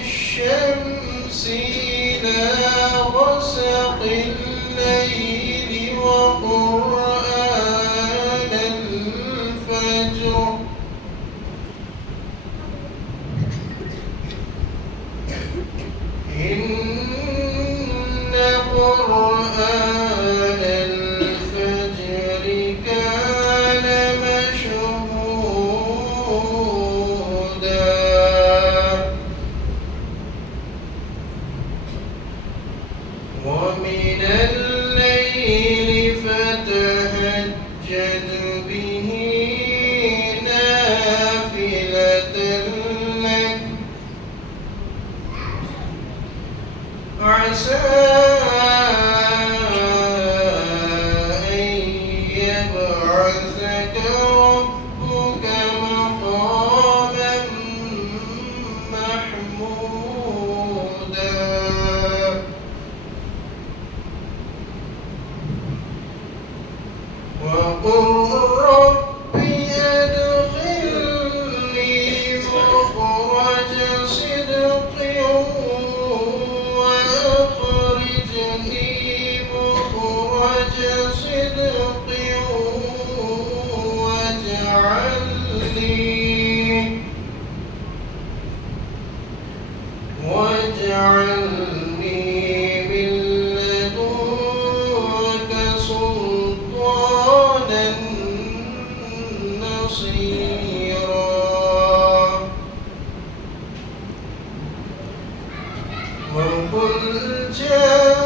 الشمس إلى غسق الليل وقرآن الفجر إن قرآن الفجر كان مشهودا ومن الليل فتهجد به نافلة لك عسى أن يبعثك ربك مقاما محمودا وقل رب أدخلني مخرج صدق وأخرجني مخرج صدق واجعلني من لدنك سلطانا نصيرا وقل جاء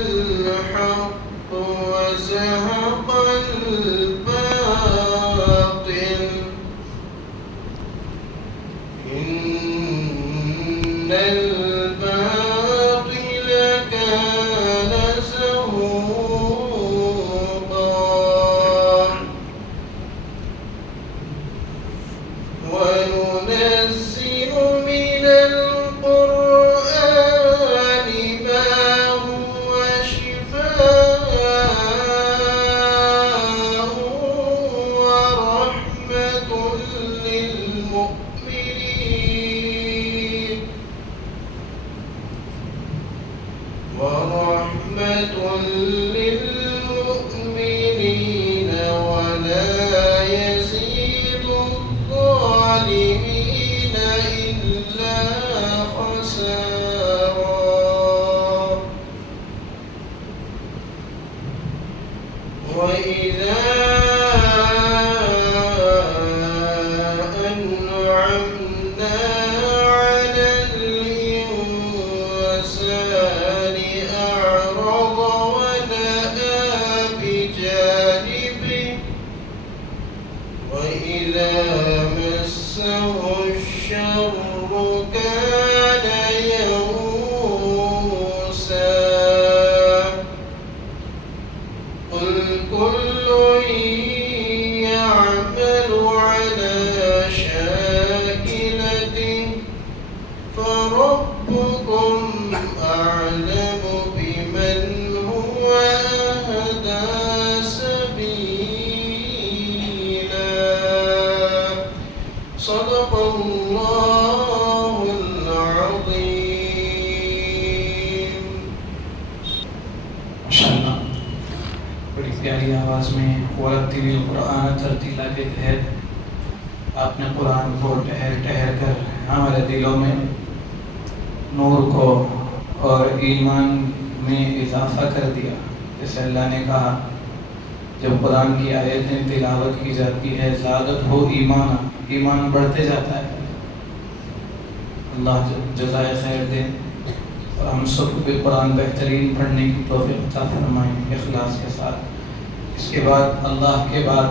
الحق وزهق الباطل إن الباطل كان زهوقا وننزل من القرآن ما هو شفاء ورحمة للمؤمنين ولا يزيد الظالمين إلا خسارا وإذا أنعمنا على الإنسان أعرض ونأى بجانبه وإذا مسه الشر كان يئوسا قل كل يعمل على شاكلته فربكم أعلم بمن هو أهدى سبيلا صدق الله العظيم. ماشاءاللہ بڑی پیاری آواز میں ورتل القرآن ترتیلا کے تحت آپ نے قرآن کو ٹہر ٹہر کر ہمارے دلوں میں نور کو اور ایمان میں اضافہ کر دیا. جیسے اللہ نے کہا جب قرآن کی آیتیں تلاوت کی جاتی ہے زیادت ہو ایمان بڑھتے جاتا ہے. اللہ جزائے خیر دے اور ہم سب کو بھی قرآن بہترین پڑھنے کی توفیق عطا فرمائیں اخلاص کے ساتھ. اس کے بعد اللہ کے بعد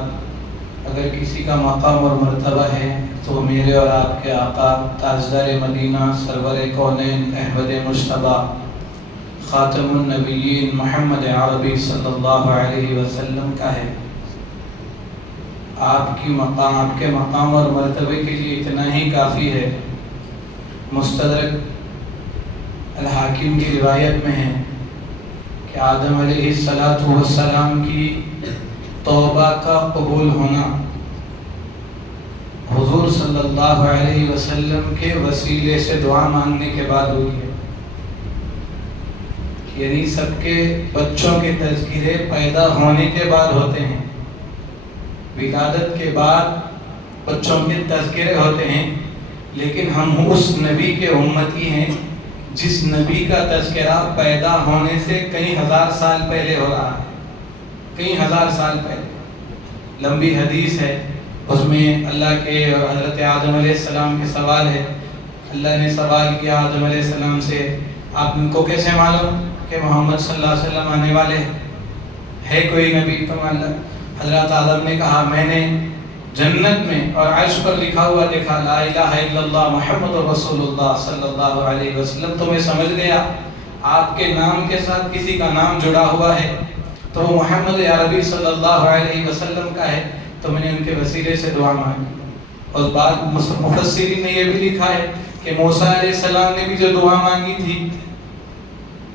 اگر کسی کا مقام اور مرتبہ ہے تو میرے اور آپ کے آقا تاجدار مدینہ سرور کونین احمد مجتبیٰ خاتم النبیین محمد عربی صلی اللہ علیہ وسلم کا ہے. آپ کے مقام اور مرتبے کے لیے اتنا ہی کافی ہے. مستدرک الحاکم کی روایت میں ہے کہ آدم علیہ السلام کی توبہ کا قبول ہونا حضور صلی اللہ علیہ وسلم کے وسیلے سے دعا مانگنے کے بعد ہوئی ہے. یعنی سب کے بچوں کے تذکرے پیدا ہونے کے بعد ہوتے ہیں، ولادت کے بعد بچوں کے تذکرے ہوتے ہیں، لیکن ہم اس نبی کے امتی ہیں جس نبی کا تذکرہ پیدا ہونے سے کئی ہزار سال پہلے ہو رہا ہے، کئی ہزار سال پہلے. لمبی حدیث ہے، اس میں اللہ کے اور حضرت آدم علیہ السلام کے سوال ہے. اللہ نے سوال کیا آدم علیہ السلام سے، آپ ان کو کیسے معلوم کہ محمد صلی اللہ علیہ وسلم آنے والے ہیں؟ ہے کوئی نبی تمہارا؟ حضرت آدم نے کہا میں نے جنت میں اور عرش پر لکھا ہوا دیکھا لا الہ الا اللہ محمد رسول اللہ صلی اللہ علیہ وسلم. تو میں سمجھ گیا آپ کے نام کے ساتھ کسی کا نام جڑا ہوا ہے تو وہ محمد عربی صلی اللہ علیہ وسلم کا ہے. تو میں نے ان کے وسیلے سے دعا مانگی. اور بعد مفسرین نے یہ بھی لکھا ہے کہ موسیٰ علیہ السلام نے بھی جو دعا مانگی تھی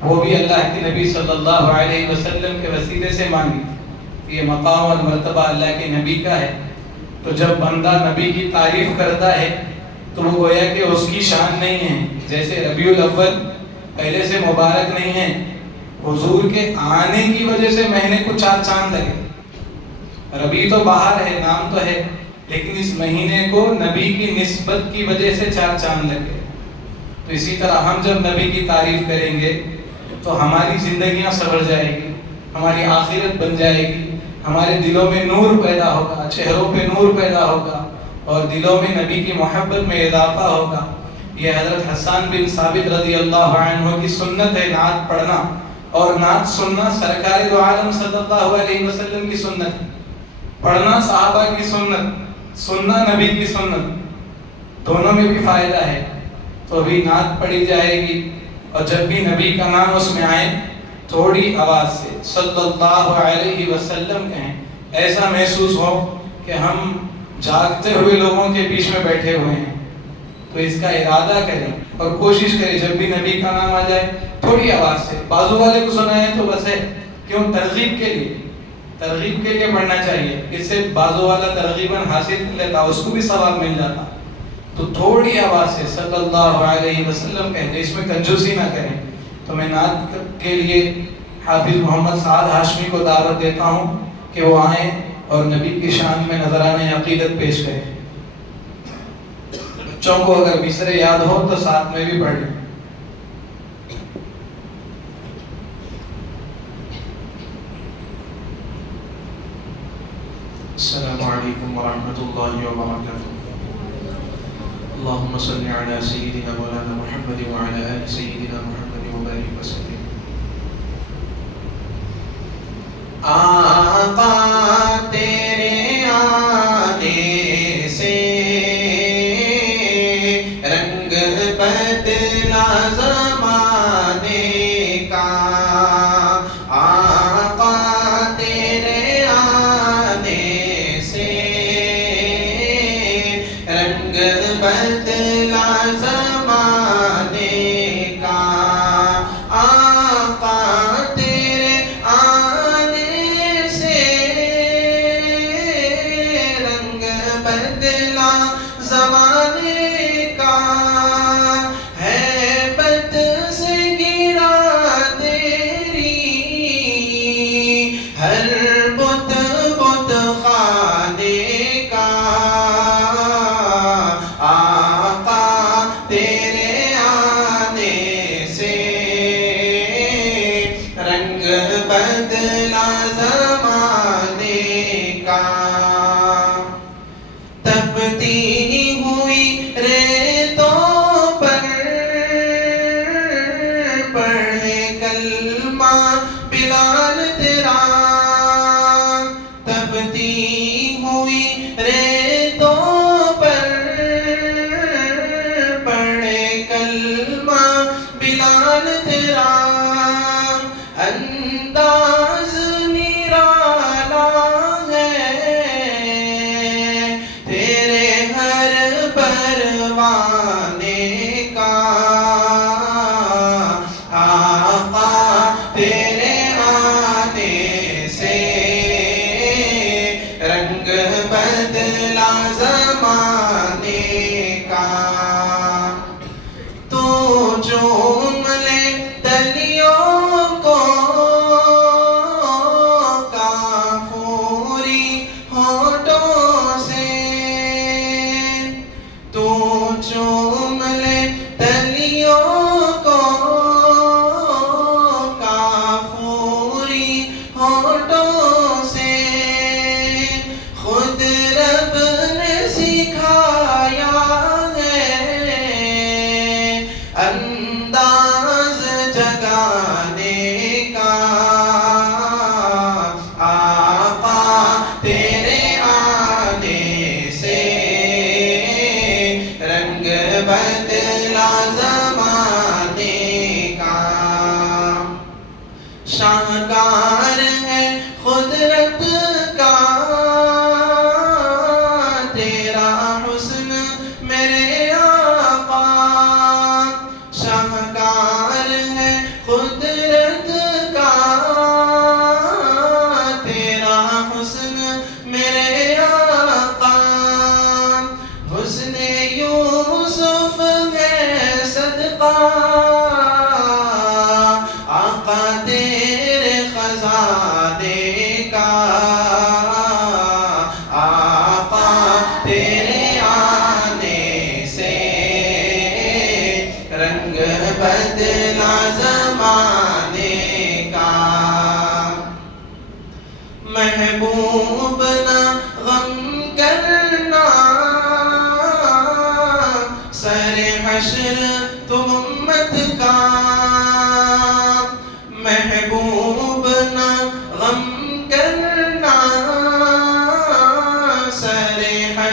وہ بھی اللہ کے نبی صلی اللہ علیہ وسلم کے وسیلے سے مانگی تھی. یہ مقام اور مرتبہ اللہ کے نبی کا ہے. تو جب بندہ نبی کی تعریف کرتا ہے تو وہ گویا کہ اس کی شان نہیں ہے. جیسے ربیع الاول پہلے سے مبارک نہیں ہے، حضور کے آنے کی وجہ سے مہینے کو 4 چاند لگے. ربیع تو باہر ہے، نام تو ہے، لیکن اس مہینے کو نبی کی نسبت کی وجہ سے 4 چاند لگے. تو اسی طرح ہم جب نبی کی تعریف کریں گے تو ہماری زندگیاں سنور جائے گی، ہماری آخرت بن جائے گی، ہمارے دلوں میں نور پیدا ہوگا، چہروں پہ نور پیدا ہوگا اور دلوں میں نبی کی محبت میں اضافہ ہوگا. یہ حضرت حسان بن ثابت رضی اللہ عنہ کی سنت ہے نعت پڑھنا اور نعت سننا. سرکار دو عالم صلی اللہ علیہ وسلم کی سنت ہے، پڑھنا صحابہ کی سنت، سننا نبی کی سنت، دونوں میں بھی فائدہ ہے. تو ابھی نعت پڑھی جائے گی اور جب بھی نبی کا نام اس میں آئے تھوڑی آواز سے صلی اللہ علیہ وسلم کہیں، ایسا محسوس ہو کہ ہم جاگتے ہوئے لوگوں کے بیچ میں بیٹھے ہوئے ہیں. تو اس کا ارادہ کریں اور کوشش کریں جب بھی نبی کا نام آ جائے تھوڑی آواز سے. بازو والے کو سنائیں تو بس ہے، کیوں؟ ترغیب کے لیے پڑھنا چاہیے. اس سے بازو والا ترغیباً حاصل کر لیتا، اس کو بھی ثواب مل جاتا. تو تھوڑی آواز سے صلی اللہ علیہ وسلم کہتے، اس میں کنجوسی نہ کریں. تو میں نعت کے لیے حافظ محمد سعد ہاشمی کو دعوت دیتا ہوں کہ وہ آئیں اور نبی کی شان میں نذرانہ عقیدت پیش کریں. بچوں کو اگر مصرے یاد ہو تو ساتھ میں بھی پڑھ لیں. السلام علیکم ورحمۃ اللہ وبرکاتہ. اللهم صل على سيدنا مولانا محمد وعلى آل سيدنا محمد وبارك وسلم. آقا تیرے آنے سے رنگ بدلا زمانے کا. آقا تیرے آنے سے رنگ بدلا زمانے کا. آقا تیرے آنے سے رنگ بدلا زمانے کا. ہیبت سے گرا تیری ہر بت بت خانے کا. آقا تیرے آنے سے رنگ بدلا زمانے کا. تپتی ہوئی ریتوں پر پڑھے کلمہ بلال تیرا. تپتی ہوئی ریتوں پر پڑھے کلمہ بلال تیرا. انداز نرالا ہے تیرے ہر پروانے کا. آقا تیرے آنے سے رنگ بدلا زمانے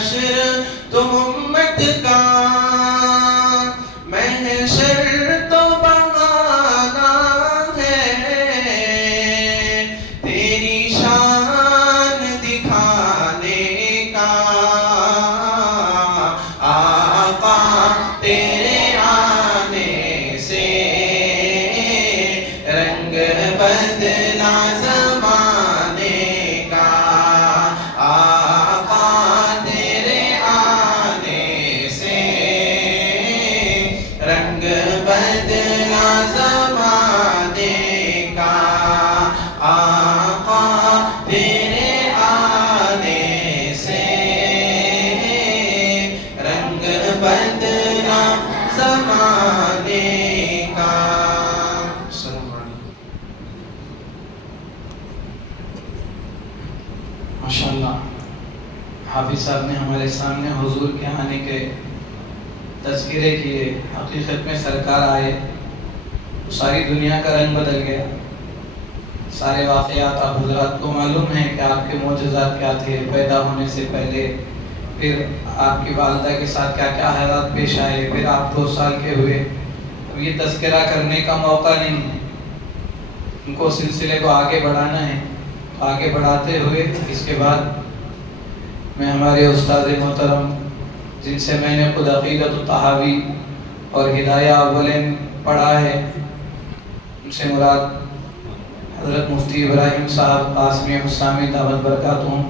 حشر تو امت کا محشر تو بہانا ہے تیری شان دکھانے کا آقا تیرے آنے سے رنگ بدلا زمانے کا آقا تیرے آنے سے رنگ بدلا زمانے کا آقا تیرے آنے سے رنگ بدلا زمانے کا. السلام علیکم. ماشاءاللہ حافظ صاحب نے ہمارے سامنے حضور کے آنے کے تذکرے کیے. حقیقت میں سرکار آئے تو ساری دنیا کا رنگ بدل گیا. سارے واقعات آپ حضرات کو معلوم ہیں کہ آپ کے معجزات کیا تھے پیدا ہونے سے پہلے، پھر آپ کی والدہ کے ساتھ کیا کیا حالات پیش آئے، پھر آپ 2 سال کے ہوئے. اب یہ تذکرہ کرنے کا موقع نہیں ہے، ان کو سلسلے کو آگے بڑھانا ہے. آگے بڑھاتے ہوئے اس کے بعد میں ہمارے استاد محترم جن سے میں نے خود عقیدۃ الطحاوی اور ہدایہ اولین پڑھا ہے، ان سے مراد حضرت مفتی ابراہیم صاحب قاسمی حسامی دعوت برکاتہم،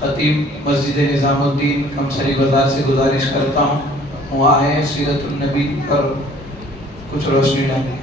خطیب مسجد نظام الدین کمسری بازار سے گزارش کرتا ہوں وہ آئے سیرت النبی پر کچھ روشنی ڈالیں.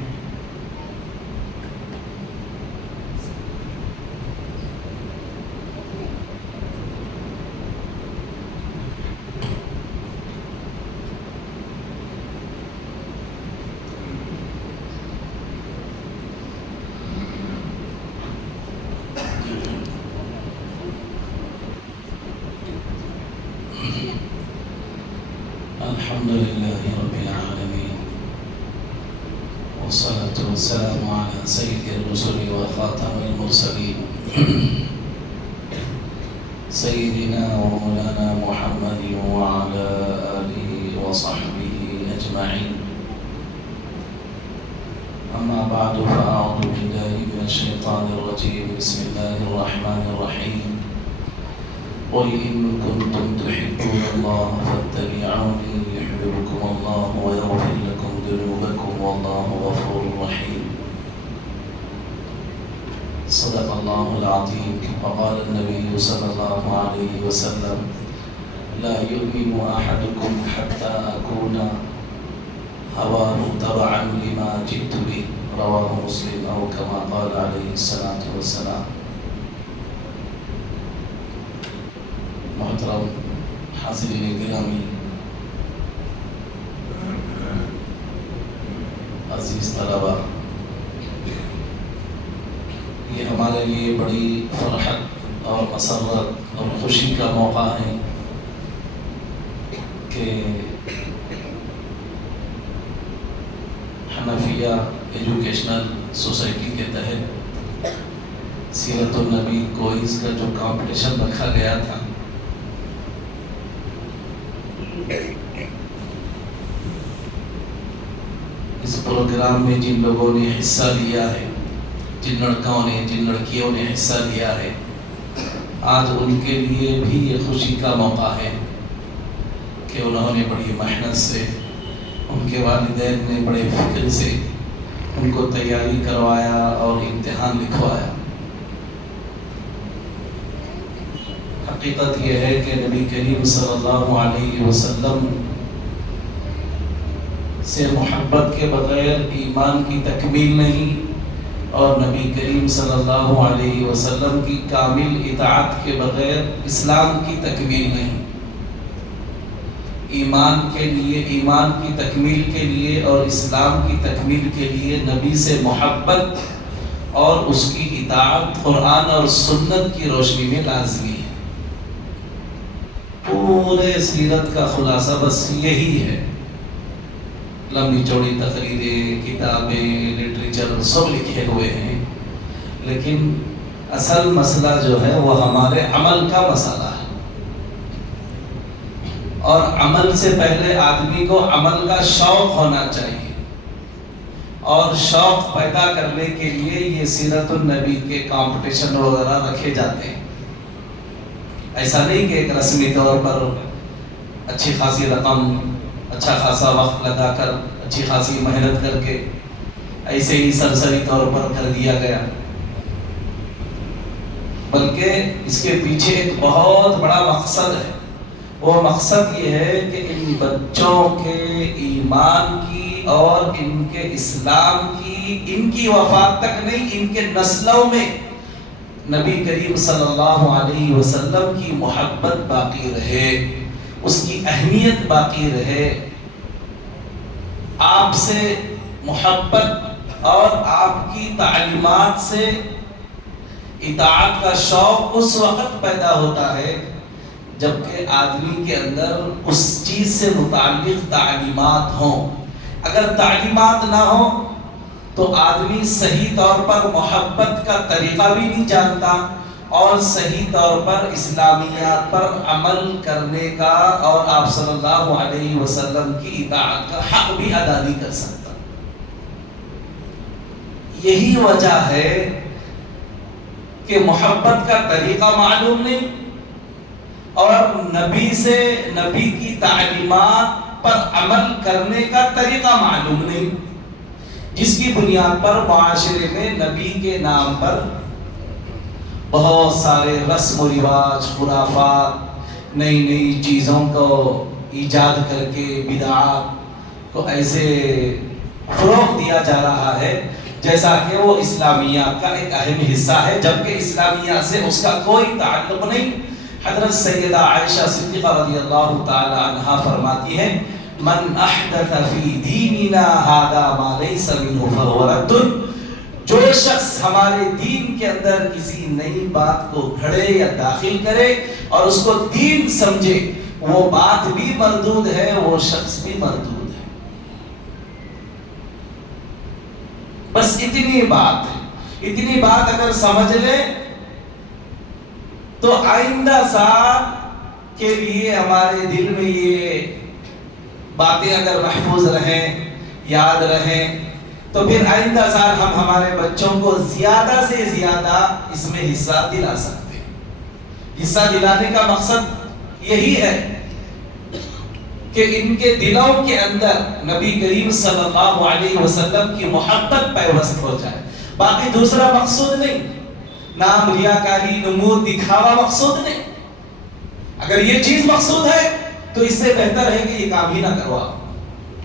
الحمد لله رب العالمين والصلاة والسلام على سيد الرسل وخاتم المرسلين سيدنا ومولانا محمد وعلى آله وصحبه أجمعين. أما بعد فأعوذ بالله من الشيطان الرجيم. بسم الله الرحمن الرحيم. قل إن كنتم تحبون الله فاتبعوني يحببكم الله ويغفر لكم ذنوبكم والله غفور رحيم. صدق الله العظيم. وقال النبي صلى الله عليه وسلم لا يؤمن أحدكم حتى أكون هواه تبعا لما جئت به رواه مسلم أو كما قال عليه الصلاة والسلام. محترم حاضرین گرامی، عزیز طلبہ، یہ ہمارے لیے بڑی فرحت اور مسرت اور خوشی کا موقع ہے کہ حنفیہ ایجوکیشنل سوسائٹی کے تحت سیرت النبی کوئز کا جو کمپٹیشن رکھا گیا تھا، اس پروگرام میں جن لوگوں نے حصہ لیا ہے، جن لڑکوں نے جن لڑکیوں نے حصہ لیا ہے، آج ان کے لیے بھی یہ خوشی کا موقع ہے کہ انہوں نے بڑی محنت سے، ان کے والدین نے بڑے فکر سے ان کو تیاری کروایا اور امتحان لکھوایا. حقیقت یہ ہے کہ نبی کریم صلی اللہ علیہ وسلم سے محبت کے بغیر ایمان کی تکمیل نہیں، اور نبی کریم صلی اللہ علیہ وسلم کی کامل اطاعت کے بغیر اسلام کی تکمیل نہیں. ایمان کے لیے، ایمان کی تکمیل کے لیے اور اسلام کی تکمیل کے لیے نبی سے محبت اور اس کی اطاعت قرآن اور سنت کی روشنی میں لازمی ہے. پورے سیرت کا خلاصہ بس یہی ہے. لمبی چوڑی تقریریں، کتابیں، لٹریچر سب لکھے ہوئے ہیں، لیکن اصل مسئلہ جو ہے وہ ہمارے عمل کا مسئلہ ہے. اور عمل سے پہلے آدمی کو عمل کا شوق ہونا چاہیے، اور شوق پیدا کرنے کے لیے یہ سیرت النبی کے کمپٹیشن وغیرہ رکھے جاتے ہیں۔ ایسا نہیں کہ ایک رسمی طور پر اچھی خاصی رقم، اچھا خاصا وقت لگا کر، اچھی خاصی محنت کر کے ایسے ہی سرسری طور پر کر دیا گیا، بلکہ اس کے پیچھے ایک بہت بڑا مقصد ہے۔ وہ مقصد یہ ہے کہ ان بچوں کے ایمان کی اور ان کے اسلام کی، ان کی وفات تک نہیں، ان کے نسلوں میں نبی کریم صلی اللہ علیہ وسلم کی محبت باقی رہے، اس کی اہمیت باقی رہے، آپ سے محبت اور آپ کی تعلیمات سے اطاعت کا شوق اس وقت پیدا ہوتا ہے جبکہ آدمی کے اندر اس چیز سے متعلق تعلیمات ہوں۔ اگر تعلیمات نہ ہوں تو آدمی صحیح طور پر محبت کا طریقہ بھی نہیں جانتا اور صحیح طور پر اسلامیات پر عمل کرنے کا اور آپ صلی اللہ علیہ وسلم کی اطاعت کا حق بھی ادا نہیں کر سکتا۔ یہی وجہ ہے کہ محبت کا طریقہ معلوم نہیں اور نبی کی تعلیمات پر عمل کرنے کا طریقہ معلوم نہیں، جس کی بنیاد پر معاشرے میں نبی کے نام پر بہت سارے رسم و رواج، خرافات، نئی نئی چیزوں کو ایجاد کر کے بدعات کو ایسے فروغ دیا جا رہا ہے جیسا کہ وہ اسلامیات کا ایک اہم حصہ ہے، جبکہ اسلامیات سے اس کا کوئی تعلق نہیں۔ حضرت سیدہ عائشہ صدیقہ رضی اللہ تعالی عنہا فرماتی ہیں، من احدث فی دیننا ھذا ما لیس منہ فہو رد، جو شخص ہمارے دین کے اندر کسی نئی بات کو گھڑے یا داخل کرے اور اس کو دین سمجھے، وہ بات بھی مردود ہے، وہ شخص بھی مردود ہے۔ بس اتنی بات ہے، اتنی بات اگر سمجھ لے تو آئندہ سال کے لیے ہمارے دل میں یہ باتیں اگر محفوظ رہیں، یاد رہیں، تو پھر آئندہ سال ہم ہمارے بچوں کو زیادہ سے زیادہ اس میں حصہ دلا سکتے ہیں۔ حصہ دلانے کا مقصد یہی ہے کہ ان کے دلوں کے اندر نبی کریم صلی اللہ علیہ وسلم کی محبت پیوست ہو جائے، باقی دوسرا مقصود نہیں، نام، ریاکاری، نمود، دکھاوا مقصود نہیں۔ اگر یہ چیز مقصود ہے تو اس سے بہتر ہے کہ یہ کام ہی نہ کرواؤ،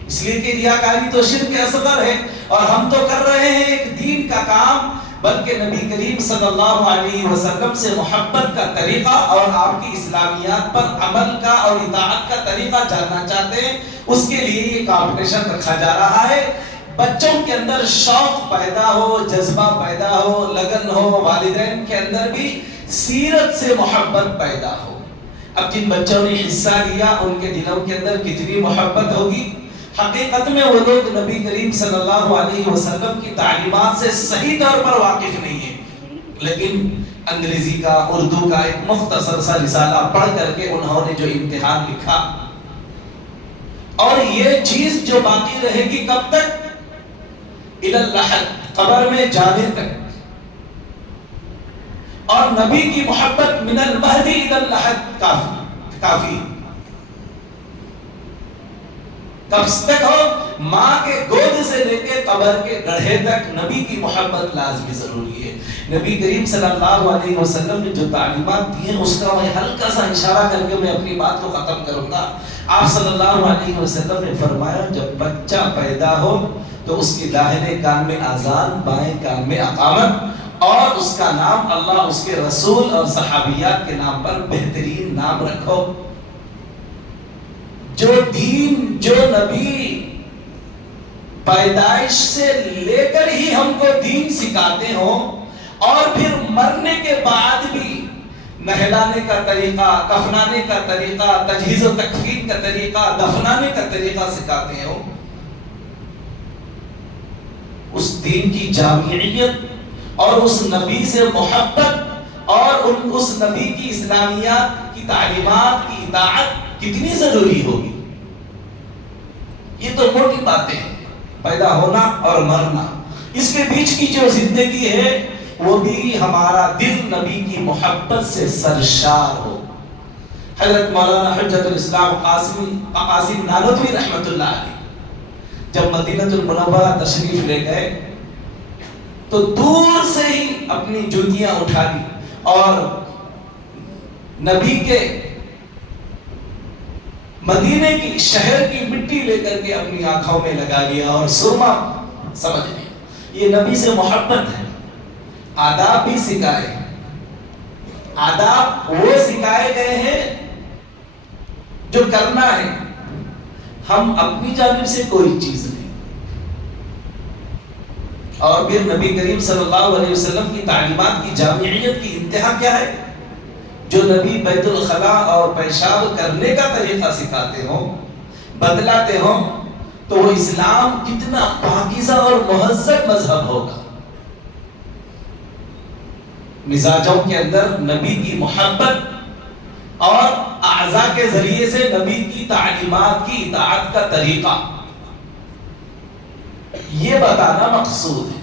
اس لیے کہ ریاکاری تو شرک اصغر ہے اور ہم تو کر رہے ہیں ایک دین کا کام، بلکہ نبی کریم صلی اللہ علیہ وسلم سے محبت کا طریقہ اور آپ کی اسلامیات پر عمل کا اور اطاعت کا طریقہ جاننا چاہتے ہیں، اس کے لیے یہ کمپٹیشن رکھا جا رہا ہے۔ بچوں کے اندر شوق پیدا ہو، جذبہ پیدا ہو، لگن ہو، والدین کے اندر بھی سیرت سے محبت پیدا ہو۔ اب جن بچوں نے حصہ لیا ان کے دلوں کے اندر کتنی محبت ہوگی؟ حقیقت میں وہ لوگ نبی کریم صلی اللہ علیہ وسلم کی تعلیمات سے صحیح طور پر واقف نہیں ہیں، لیکن انگریزی کا، اردو کا ایک مختصر سا رسالہ پڑھ کر کے انہوں نے جو امتحان لکھا، اور یہ چیز جو باقی رہے گی کب تک؟ الی اللحد، قبر میں جانے تک۔ اور نبی کی محبت من المہدی الی اللحد کافی۔ کب تک ہو؟ ماں کے گود سے لے کے قبر کے گڑھے تک نبی کی محبت لازمی ضروری ہے۔ نبی کریم صلی اللہ علیہ وسلم نے جو تعلیمات دی ہیں اس کا میں ہلکا سا اشارہ کر کے میں اپنی بات کو ختم کروں گا۔ آپ صلی اللہ علیہ وسلم نے فرمایا جب بچہ پیدا ہو تو اس کے داہنے کان میں اذان، بائیں کان میں اقامت، اور اس کا نام اللہ، اس کے رسول اور صحابیات کے نام پر بہترین نام رکھو۔ جو دین، جو نبی پیدائش سے لے کر ہی ہم کو دین سکھاتے ہوں اور پھر مرنے کے بعد بھی نہلانے کا طریقہ، کفنانے کا طریقہ، تجہیز و تکفین کا طریقہ، دفنانے کا طریقہ سکھاتے ہوں، اس دین کی جامعیت اور اس نبی سے محبت اور اس نبی کی اسلامیات کی کی تعلیمات کی اطاعت کتنی ضروری ہوگی. یہ تو موٹی باتیں ہیں، پیدا ہونا اور مرنا، اس کے بیچ کی جو زندگی ہے وہ بھی ہمارا دل نبی کی محبت سے سرشار ہو. حضرت مولانا حجت الاسلام قاسم نانوتوی رحمت اللہ علیہ جب مدینہ المنورہ تشریف لے گئے تو دور سے ہی اپنی جوتیاں اٹھا لی اور نبی کے مدینے کی شہر کی مٹی لے کر کے اپنی آنکھوں میں لگا لیا اور سرما سمجھ لیا. یہ نبی سے محبت ہے. آداب بھی سکھائے، آداب وہ سکھائے گئے ہیں جو کرنا ہے، ہم اپنی جانب سے کوئی چیز نہیں. اور پھر نبی کریم صلی اللہ علیہ وسلم کی تعلیمات کی جامعیت کی انتہا کیا ہے؟ جو نبی بیت الخلاء اور پیشاب کرنے کا طریقہ سکھاتے ہوں، بدلاتے ہوں، تو وہ اسلام کتنا پاکیزہ اور مہذب مذہب ہوگا. مزاجوں کے اندر نبی کی محبت اور اعضاء کے ذریعے سے نبی کی تعلیمات کی اطاعت کا طریقہ، یہ بتانا مقصود ہے.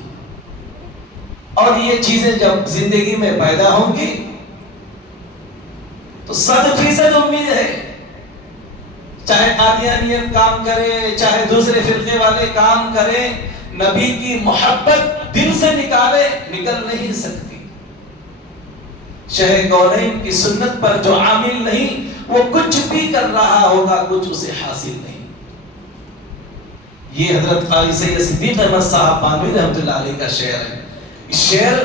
اور یہ چیزیں جب زندگی میں پیدا ہوں گی تو 100% امید ہے، چاہے قادیانیت کام کرے، چاہے دوسرے فرقے والے کام کریں، نبی کی محبت دل سے نکل نہیں سکتی. شہ کونین کی سنت پر جو عامل نہیں وہ کچھ بھی کر رہا ہوگا، کچھ اسے حاصل نہیں. یہ حضرت قاری سید صدیق احمد صاحب بانوی رحمۃ اللہ علیہ کا شعر ہے. اس شعر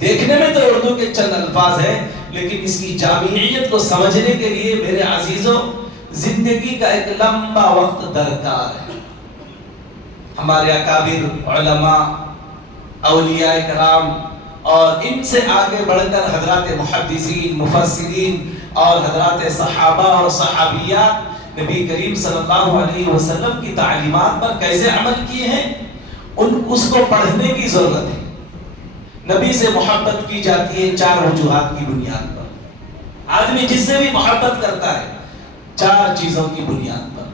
دیکھنے میں تو اردو کے چند الفاظ ہیں، لیکن اس کی جامعیت کو سمجھنے کے لیے میرے عزیزوں زندگی کا ایک لمبا وقت درکار ہے. ہمارے اکابر علماء، اولیاء کرام اور ان سے آگے بڑھ کر حضرات محدثین، مفسرین اور حضرات صحابہ اور صحابیات نبی کریم صلی اللہ علیہ وسلم کی تعلیمات پر کیسے عمل کیے ہیں، اس کو پڑھنے کی ضرورت ہے. نبی سے محبت کی جاتی ہے 4 وجوہات کی بنیاد پر. آدمی جس سے بھی محبت کرتا ہے 4 چیزوں کی بنیاد پر: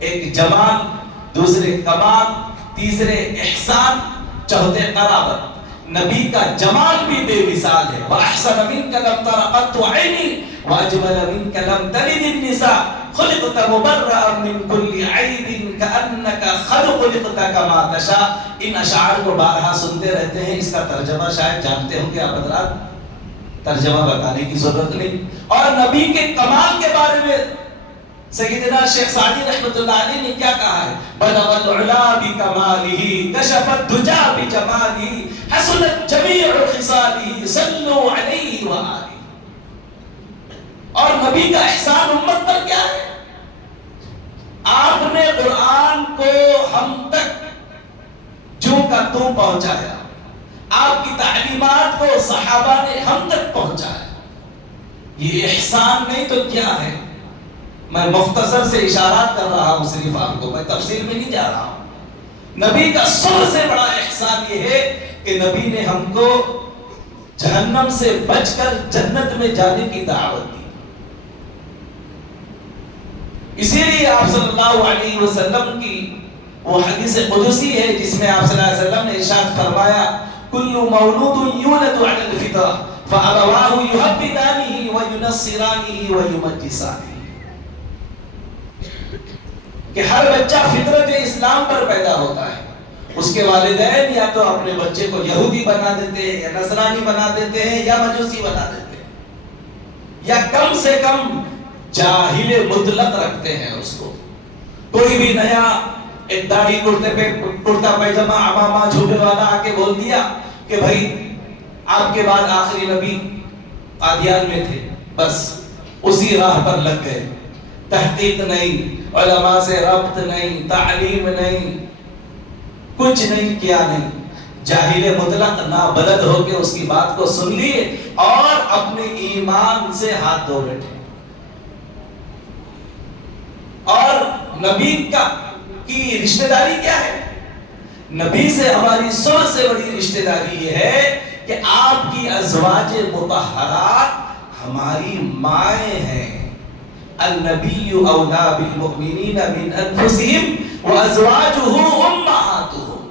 ایک جمال، دوسرے کمال، تیسرے احسان، چوتھے قرابت. نبی کا جمال بھی بے مثال ہے. وَأَحْسَنَ مِنْكَ لَمْ تَرَ قَطُّ عَيْنِي وَأَجْمَلَ مِنْكَ لَمْ تَلِدِ النِّسَاءُ خُلِقْتَ مُبَرَّأً مِنْ كُلِّ عَيْبٍ كَأَنَّكَ قَدْ خُلِقْتَ كَمَا تَشَاءُ. ان اشعار کو بارہا سنتے رہتے ہیں، اس کا ترجمہ شاید جانتے ہوں گے آپ حضرات، ترجمہ بتانے کی ضرورت نہیں. اور نبی کے کمال کے بارے میں سیدنا شیخ سعدی رحمۃ اللہ علیہ نے کیا کہا ہے؟ بلغ العلا بکمالہ کشف الدجا بجمالہ حسنت جمیع خصالہ صلوا علیہ وآلہ. اور نبی کا احسان امت پر کیا ہے؟ آپ نے قرآن کو ہم تک جو کا تو پہنچایا، آپ کی تعلیمات کو صحابہ نے ہم تک پہنچایا. یہ احسان نہیں تو کیا ہے؟ میں مختصر سے اشارات کر رہا ہوں صرف آپ کو، میں تفصیل میں نہیں جا رہا ہوں. نبی کا سب سے بڑا احسان یہ ہے کہ نبی نے ہم کو جہنم سے بچ کر جنت میں جانے کی دعوت دی. اسی لیے آپ صلی اللہ علیہ وسلم کی وہ حدیث قدسی ہے جس میں آپ صلی اللہ علیہ وسلم نے ارشاد فرمایا: کل مولود یولد علی الفطرہ فابواہ یحودانہ وینصرانہ ویمجسانہ. کہ ہر بچہ فطرت اسلام پر پیدا ہوتا ہے. اس کے والدین یا تو اپنے بچے کو یہودی بنا دیتے ہیں یا نصرانی بنا دیتے ہیں یا مجوسی بنا دیتے ہیں، یا کم سے کم جاہل مطلق رکھتے ہیں اس کو. کوئی بھی نیا ایک داڑھی کرتا پیجامہ عمامہ جھوٹے والا آ کے بول دیا کہ بھائی آپ کے بعد آخری نبی قادیان میں تھے، بس اسی راہ پر لگ گئے. تحقیق نہیں، علماء سے ربط نہیں، تعلیم نہیں، کچھ نہیں کیا نہیں، جاہل مطلق نابلد ہو کے اس کی بات کو سن لیے اور اپنے ایمان سے ہاتھ دھو بیٹھے. اور نبی کی رشتہ داری کیا ہے؟ نبی سے ہماری سب سے بڑی رشتہ داری یہ ہے کہ آپ کی ازواج مطہرات ہماری مائیں ہیں. النبی اولا بالمؤمنین من انفسہم وازواجہ امہاتہم.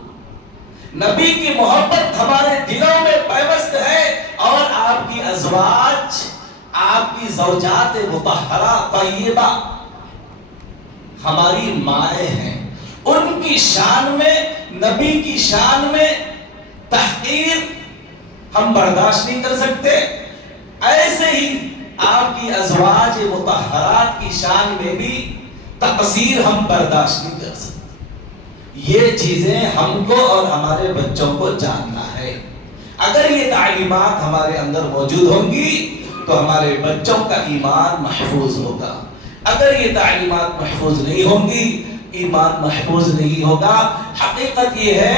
نبی کی محبت ہمارے دلوں میں پیوست ہے اور آپ کی ازواج، آپ کی زوجات مطہرہ طیبہ ہماری مائیں ہیں. ان کی شان میں، نبی کی شان میں تحقیر ہم برداشت نہیں کر سکتے. ایسے ہی آپ کی ازواج مطہرات کی شان میں بھی تقصیر ہم برداشت نہیں کر سکتے. یہ چیزیں ہم کو اور ہمارے بچوں کو جاننا ہے. اگر یہ تعلیمات ہمارے اندر موجود ہوں گی تو ہمارے بچوں کا ایمان محفوظ ہوگا. اگر یہ تعلیمات محفوظ نہیں ہوں گی، ایمان محفوظ نہیں ہوگا. حقیقت یہ ہے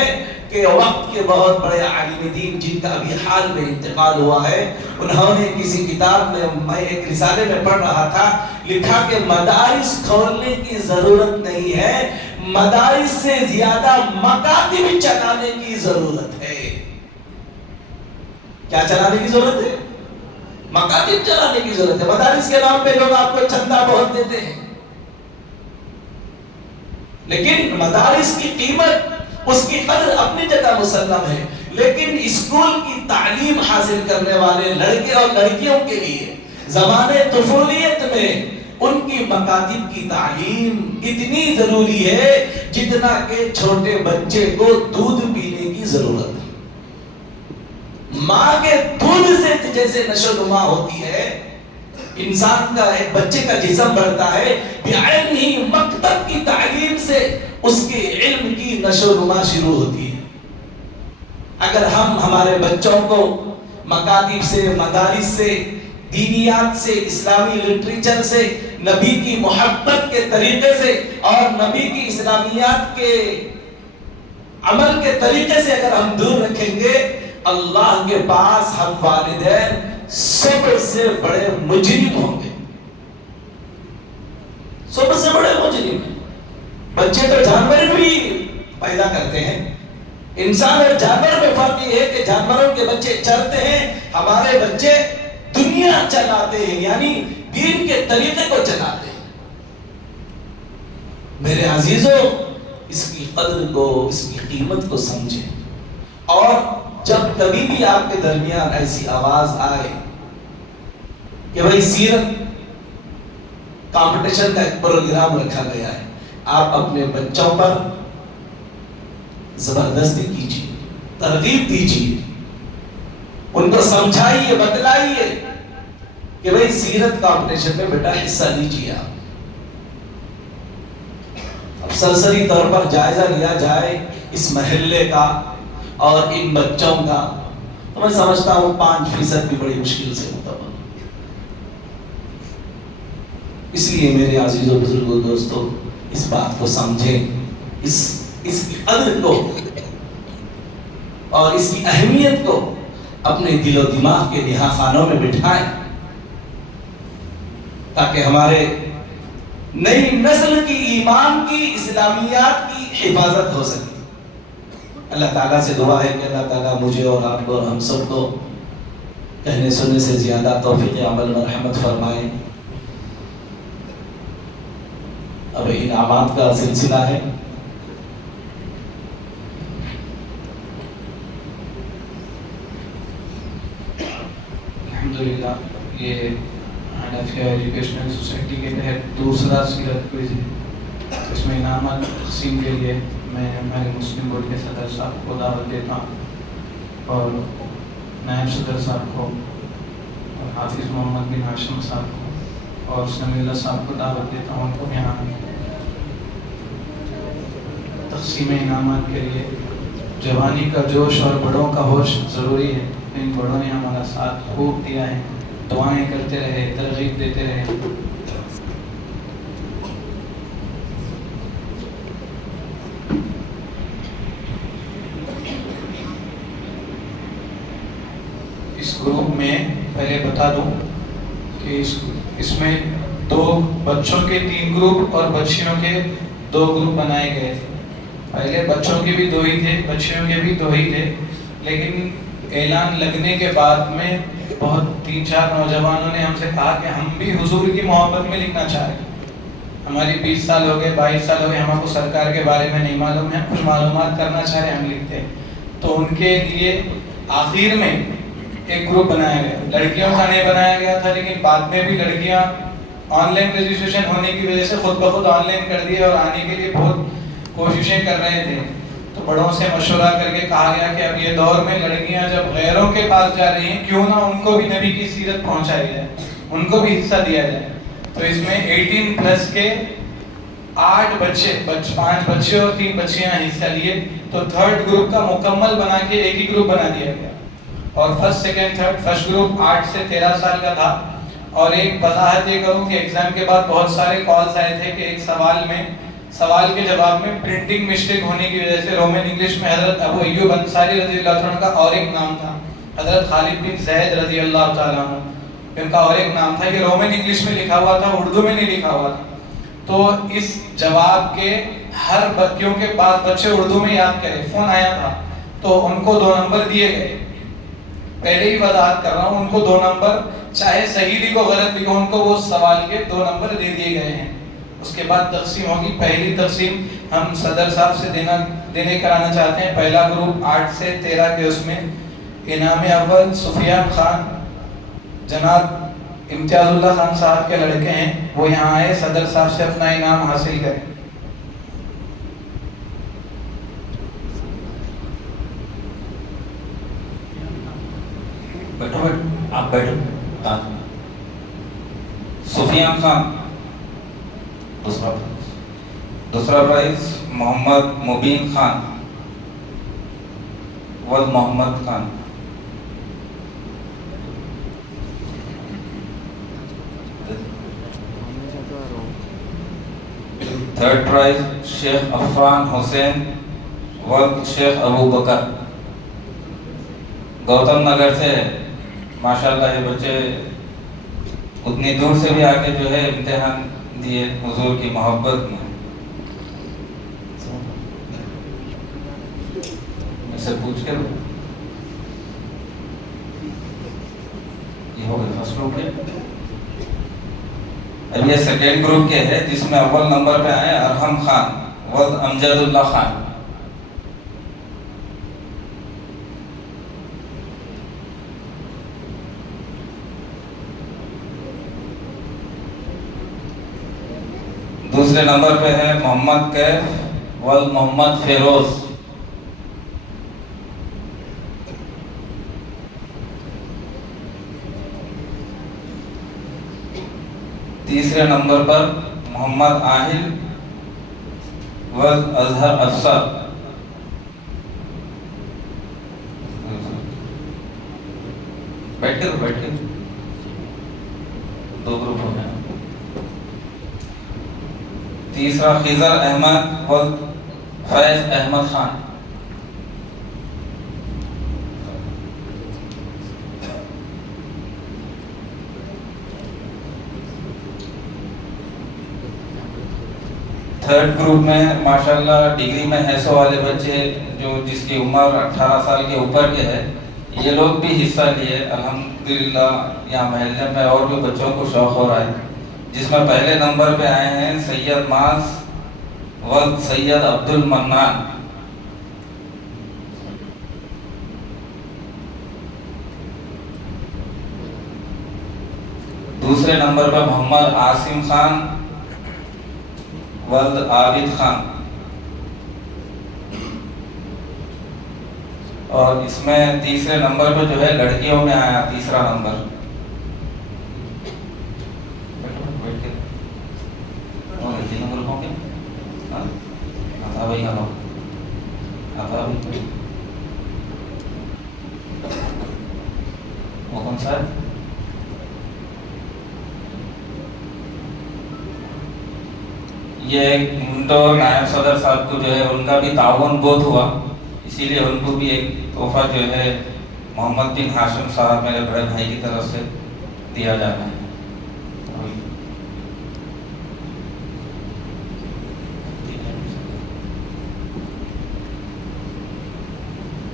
کہ وقت کے بہت بڑے عالم دین جن کا ابھی حال میں انتقال ہوا ہے، انہوں نے کسی کتاب میں ایک رسالے میں پڑھ رہا تھا، لکھا کہ مدارس کھولنے کی ضرورت نہیں ہے، مدارس سے زیادہ مکاتب چلانے کی ضرورت ہے. کیا چلانے کی ضرورت ہے؟ مکاتب چلانے کی ضرورت ہے. مدارس کے نام پہ لوگ آپ کو چندہ بہت دیتے ہیں، لیکن مدارس کی قیمت، اس کی قدر اپنی جگہ مسلم ہے. لیکن اسکول کی تعلیم حاصل کرنے والے لڑکے اور لڑکیوں کے لیے زمانے طفولیت میں ان کی مکاتب کی تعلیم اتنی ضروری ہے جتنا کہ چھوٹے بچے کو دودھ پینے کی ضرورت ہے. ماں کے دودھ سے جیسے نشو نما ہوتی ہے، انسان کا، ایک بچے کا جسم بڑھتا ہے، بعین ہی مکتب کی تعلیم سے اس کے علم کی نشو نما شروع ہوتی ہے. اگر ہم ہمارے بچوں کو مکاتب سے، مدارس سے، دینیات سے، اسلامی لٹریچر سے، نبی کی محبت کے طریقے سے اور نبی کی اسلامیات کے عمل کے طریقے سے اگر ہم دور رکھیں گے، اللہ کے پاس ہم والدین سب سے بڑے مجرم ہوں گے. سب سے بڑے مجرم. بچے تو جانور بھی پیدا کرتے ہیں. انسان اور جانور میں فرق یہ ہے کہ جانوروں کے بچے چرتے ہیں، ہمارے بچے دنیا چلاتے ہیں، یعنی دین کے طریقے کو چلاتے ہیں. میرے عزیزوں، اس کی قدر کو، اس کی قیمت کو سمجھیں. اور جب کبھی بھی آپ کے درمیان ایسی آواز آئے کہ بھائی سیرت کمپٹیشن کا ایک پروگرام رکھا گیا ہے، آپ اپنے بچوں پر زبردستی کیجیے، ترغیب دیجیے، ان کو سمجھائیے، بتلائیے کہ بھائی سیرت کمپٹیشن میں بیٹا حصہ لیجیے. آپ اب سرسری طور پر جائزہ لیا جائے اس محلے کا اور ان بچوں کا، تو میں سمجھتا ہوں 5% بھی بڑی مشکل سے ہوتا. اس لیے میرے عزیزوں، بزرگوں، دوستوں، اس بات کو سمجھیں، اس کی قدر کو اور اس کی اہمیت کو اپنے دل و دماغ کے نہا خانوں میں بٹھائیں، تاکہ ہمارے نئی نسل کی ایمان کی، اسلامیات کی حفاظت ہو سکے. اللہ تعالیٰ سے دعا ہے کہ اللہ تعالیٰ مجھے اور آپ کو اور ہم سب کو کہنے سننے سے زیادہ توفیق عمل و رحمت فرمائے. اب انعامات کا سلسلہ ہے. الحمدللہ یہ حنفیہ ایجوکیشنل سوسائٹی کے تحت دوسرا سیرت کوئز ہے. اس میں انعامات تقسیم کے لیے میں ہمارے مسلم بورڈ کے صدر صاحب کو دعوت دیتا ہوں، اور نائب صدر صاحب کو، اور حافظ محمد بن ہاشم صاحب کو، اور سمیع اللہ صاحب کو دعوت دیتا ہوں. ان کو یہاں تقسیم انعامات کے لیے جوانی کا جوش اور بڑوں کا ہوش ضروری ہے. ان بڑوں نے ہمارا ساتھ خوب دیا ہے، دعائیں کرتے رہے، ترغیب دیتے رہے. اس گروپ میں پہلے بتا دوں کہ اس میں 2 بچوں کے 3 گروپ اور بچیوں کے 2 گروپ بنائے گئے. پہلے بچوں کے بھی 2 ہی تھے، بچیوں کے بھی 2 ہی تھے، لیکن اعلان لگنے کے بعد میں بہت 3-4 نوجوانوں نے ہم سے کہا کہ ہم بھی حضور کی محبت میں لکھنا چاہ رہے ہیں، ہماری 20 سال ہو گئے 22 سال ہو گئے، ہمیں کو سرکار کے بارے میں نہیں معلوم ہے، کچھ معلومات کرنا چاہ رہے ہیں، ہم لکھتے ہیں۔ تو ان کے لیے آخر میں ایک گروپ بنایا گیا، لڑکیوں کا نہیں بنایا گیا تھا، لیکن بعد میں بھی لڑکیاں آن لائن رجسٹریشن ہونے کی وجہ سے خود بخود آن لائن کر دیے اور آنے کے لیے بہت کوششیں کر رہے تھے۔ تو بڑوں سے مشورہ کر کے کہا گیا کہ اب یہ دور میں لڑکیاں جب غیروں کے پاس جا رہی ہیں، کیوں نہ ان کو بھی نبی کی سیرت پہنچائی جائے، ان کو بھی حصہ دیا جائے۔ تو اس میں 18 پلس کے 8 بچے، 5 بچے اور 3 بچیاں حصہ لیے۔ تو تھرڈ گروپ کا مکمل بنا کے ایک ہی گروپ بنا دیا گیا، اور first second third, first group 8 سے 13 سال کا تھا۔ اور ایک وضاحت یہ کروں کہ ایگزام کے بعد بہت سارے کالز آئے تھے کہ ایک سوال کے جواب میں پرنٹنگ مسٹیک ہونے کی وجہ سے رومن انگلش میں حضرت ابو ایوب انصاری رضی اللہ عنہ کا اور ایک نام تھا، حضرت خالد بن زید رضی اللہ تعالیٰ عنہ ان کا اور ایک نام تھا، یہ رومن انگلش میں لکھا ہوا تھا، اردو میں نہیں لکھا ہوا تھا۔ تو اس جواب کے ہر کیونکہ بعض بچے اردو میں یاد کرے، فون آیا تھا تو ان کو 2 نمبر دیے گئے۔ پہلے ہی وضاحت کر رہا ہوں، ان کو 2 نمبر، چاہے صحیح لکھو غلط لکھو، ان کو وہ سوال کے 2 نمبر دے دیے گئے ہیں۔ اس کے بعد تقسیم ہوگی۔ پہلی تقسیم ہم صدر صاحب سے دینے کرانا چاہتے ہیں۔ پہلا گروپ 8 سے 13 کے، اس میں انعام اول سفیان خان، جناب امتیاز اللہ خان صاحب کے لڑکے ہیں، وہ یہاں آئے صدر صاحب سے اپنا انعام حاصل کریں۔ بیٹھو آپ بیٹھو۔ سفیان خان دوسرا پرائز، محمد مبین خان ولد محمد خان۔ تھرڈ پرائز، شیخ عفان حسین ولد شیخ ابو بکر، گوتم نگر سے۔ ماشاءاللہ یہ بچے اتنی دور سے بھی آ کے جو ہے امتحان دیے حضور کی محبت میں۔ سے پوچھ کے یہ ہو گئے فرسٹ گروپ کے۔ اب یہ سیکنڈ گروپ کے ہے، جس میں اول نمبر پہ آئے ارحم خان ولد امجد اللہ خان۔ دوسرے نمبر پہ ہے محمد کیف ولد محمد فیروز۔ تیسرے نمبر پر محمد عاہل ولد اظہر افسر۔ بیٹھ کے 2 گروپ ہو گئے۔ تیسرا خضر احمد ولد فیض احمد خان۔ تھرڈ گروپ میں ماشاءاللہ ڈگری میں حیثو والے بچے جو جس کی عمر 18 سال کے اوپر کے ہے، یہ لوگ بھی حصہ لیے الحمدللہ۔ یہاں محلے میں اور بھی بچوں کو شوق ہو رہا ہے، جس میں پہلے نمبر پہ آئے ہیں سید معاذ ولد سید عبد المنان۔ دوسرے نمبر پہ محمد عاصم خان ولد عابد خان۔ اور اس میں تیسرے نمبر پہ جو ہے لڑکیوں میں آیا تیسرا نمبر۔ وہ کون سا ہے؟ یہ منٹو نائب صدر صاحب کو جو ہے ان کا بھی تعاون بہت ہوا، اسی لیے ان کو بھی ایک تحفہ جو ہے محمد بن ہاشم صاحب میرے بڑے بھائی کی طرف سے دیا جانا ہے۔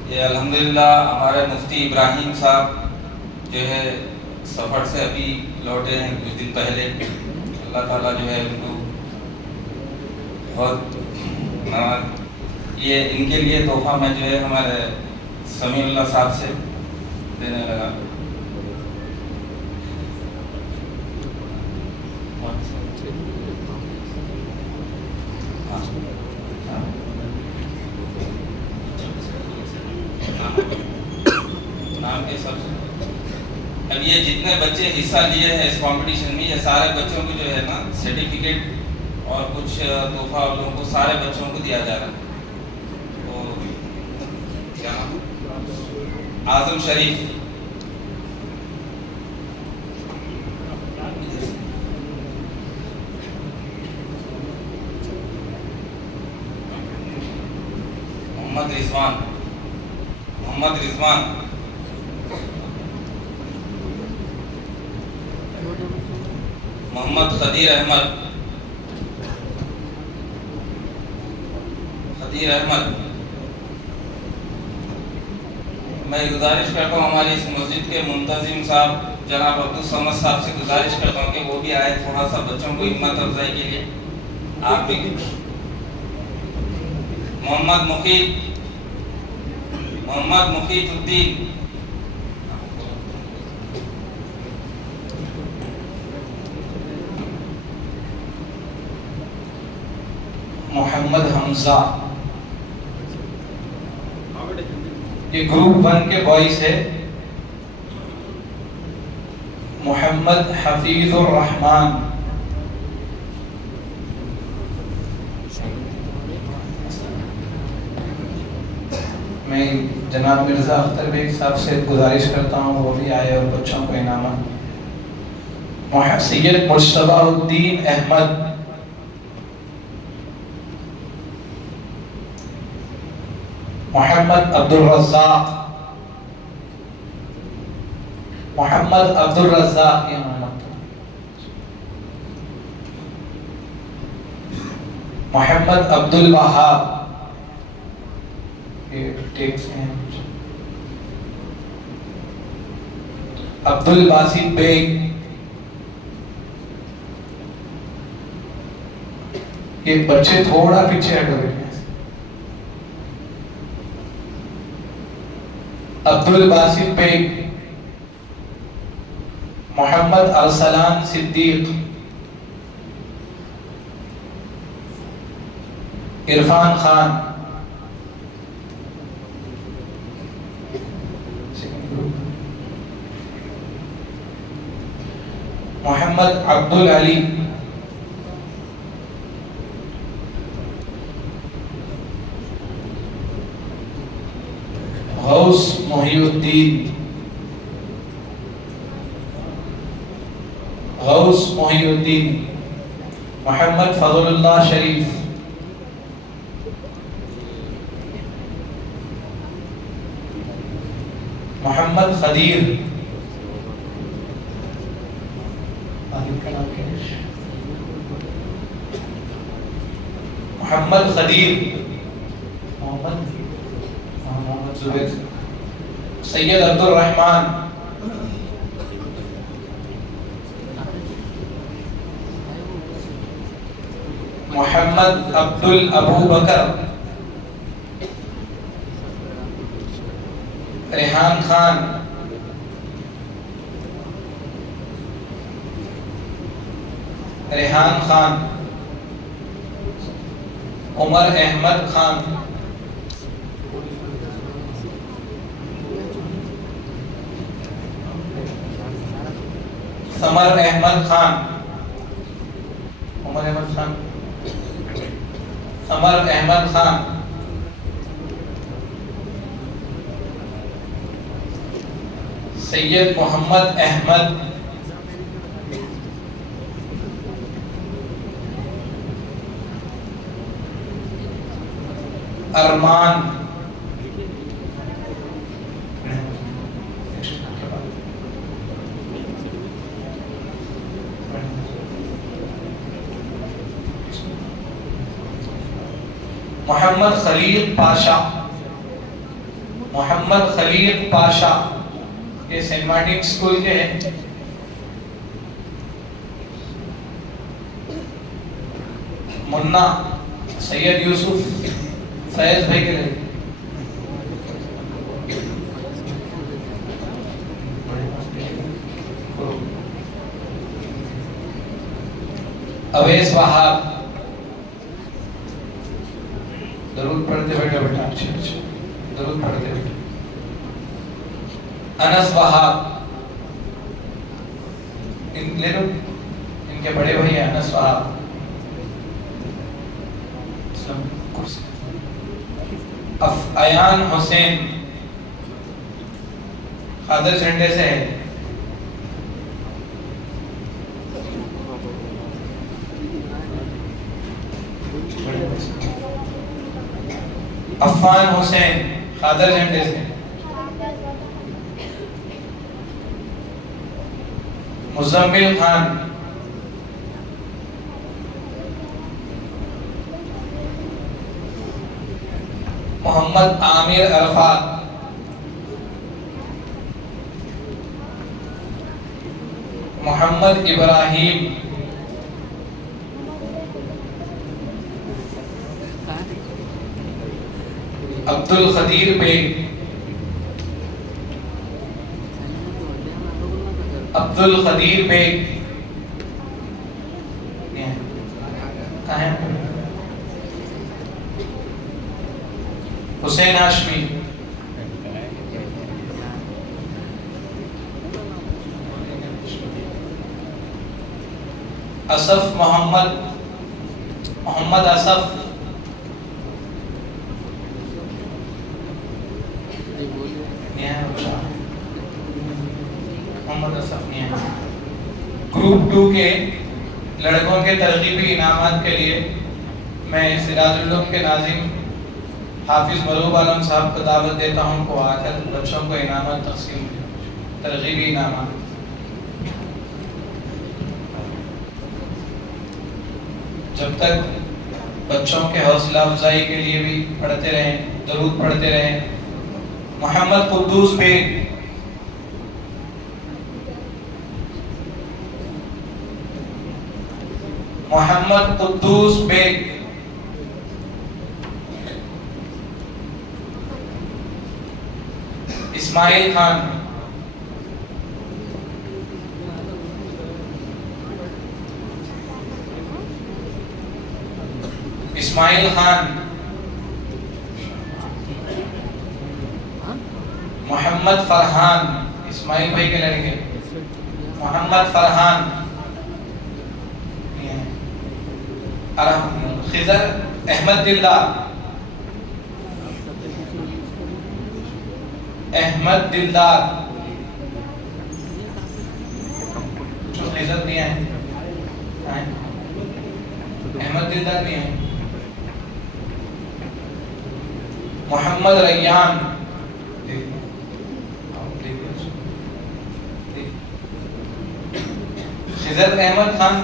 یہ الحمدللہ ہمارے مفتی ابراہیم صاحب جو ہے سفر سے ابھی لوٹے ہیں کچھ دن پہلے. اللہ تعالیٰ جو ہے ان کو بہت یہ ان کے لیے تحفہ میں جو ہے ہمارے سمیع اللہ صاحب سے دینے لگا. نام کے سب سے اب یہ جتنے بچے حصہ لیے ہیں اس کمپٹیشن میں یہ سارے بچوں کو جو ہے نا سرٹیفکیٹ اور کچھ تحفہ لوگوں کو سارے بچوں کو دیا جا رہا ہے. تو کیا نام اعظم شریف محمد رضوان محمد خدیر احمد میں گزارش کرتا ہوں ہماری اس مسجد کے منتظم صاحب جناب عبدالصمد صاحب سے گزارش کرتا ہوں کہ وہ بھی آئے تھوڑا سا بچوں کو ہمت افزائی کے لیے. آپ بھی محمد مقیت الدین محمد حمزہ یہ گروپ 1 کے بوائز ہے. محمد حفیظ الرحمن میں جناب مرزا اختر بیگ صاحب سے گزارش کرتا ہوں وہ بھی آئے اور بچوں کو انعامات. سید مجتبی الدین احمد محمد عبد الرزاق محمد عبد الوہاب عبد الباسط بیگ یہ بچے تھوڑا پیچھے ہٹ گئے. عبد الباسط بیگ محمد ارسلان صدیق عرفان خان محمد عبد العلی غوث محی الدین محمد فضل اللہ شریف محمد خدیر سید عبد الرحمن محمد عبد ابو بکر ریحان خان عمر احمد خان سمر احمد خان سید محمد احمد ارمان محمد خلیل پاشا محمد خلیق پاشا، یہ سینٹ مارٹن اسکول کے ہیں. منا سید یوسف فیض بھائی کے لڑکے. اویس وہاب، درود پڑھتے بیٹھا بیٹا. اچھا درود پڑھتے بیٹھا. انس وہاب، ان لے لو، ان کے بڑے بھائی ہیں انس وہاب. ایان حسین قادر جھنڈے سے ہے. عفان حسین قادر جھنڈے سے. مزمل خان، محمد عامر عرفات، محمد ابراہیم، عبد القدیر بیگ، عبد القدیر بیگ کہاں ہے؟ حسین ہاشمی، اسف محمد، محمد اسف، محمد اسف نہیں ہے. گروپ 2 کے لڑکوں کے ترغیبی انعامات کے لیے میں سراج العلوم کے ناظم حافظ مروب عالم صاحب کو دعوت دیتا ہوں کو آ کر بچوں کو انعامات تقسیم کریں، ترغیبی انعامات. جب تک بچوں کے حوصلہ افزائی کے لیے بھی پڑھتے رہیں، درود پڑھتے رہیں. محمد قدوس بیگ، محمد قدوس بیگ، اسماعیل خان، اسماعیل خان، محمد فرحان، اسماعیل بھائی کے لڑکے. محمد فرحان، خضر احمد دلدار، احمد دلدار، جو خضر نہیں ہے احمد دلدار نہیں ہے. محمد ریان، خضر احمد خان،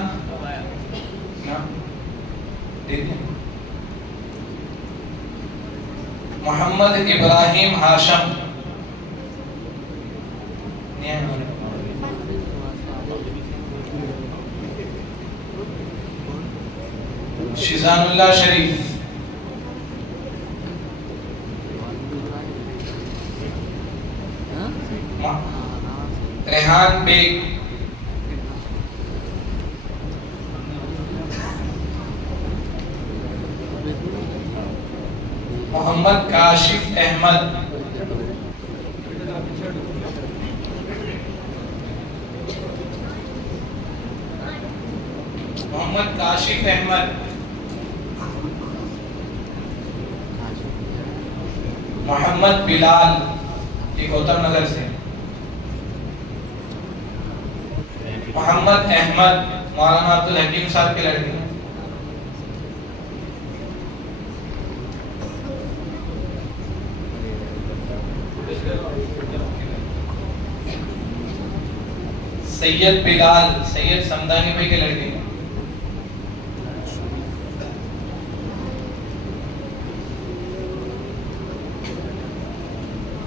محمد ابراہیم ہاشم، شیزان اللہ شریف، ریحان بیگ، محمد کاشف احمد، محمد کاشف احمد، محمد بلال، یہ گوتم نگر سے. محمد احمد، مولانا عبد الحکیم صاحب کے لڑکے. سید بلال، سید سمدانی بھائی کے لڑکے.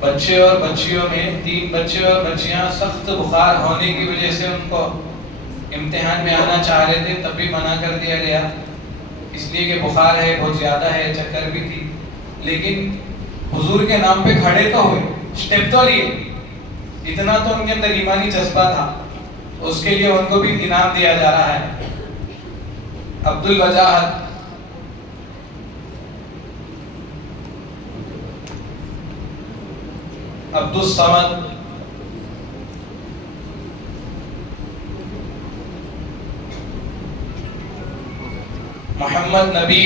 بچے اور بچیوں میں 3 بچے اور بچیاں سخت بخار ہونے کی وجہ سے ان کو امتحان میں آنا چاہ رہے تھے، تب بھی منع کر دیا گیا، اس لیے کہ بخار ہے، بہت زیادہ ہے، چکر بھی تھی، لیکن حضور کے نام پہ کھڑے تو ہوئے، اسٹیپ تو لیے، اتنا تو ان کے اندر ایمانی جذبہ تھا، اس کے لیے ان کو بھی انعام دیا جا رہا ہے۔ عبدالوجاہت، عبدالصمد، محمد نبی،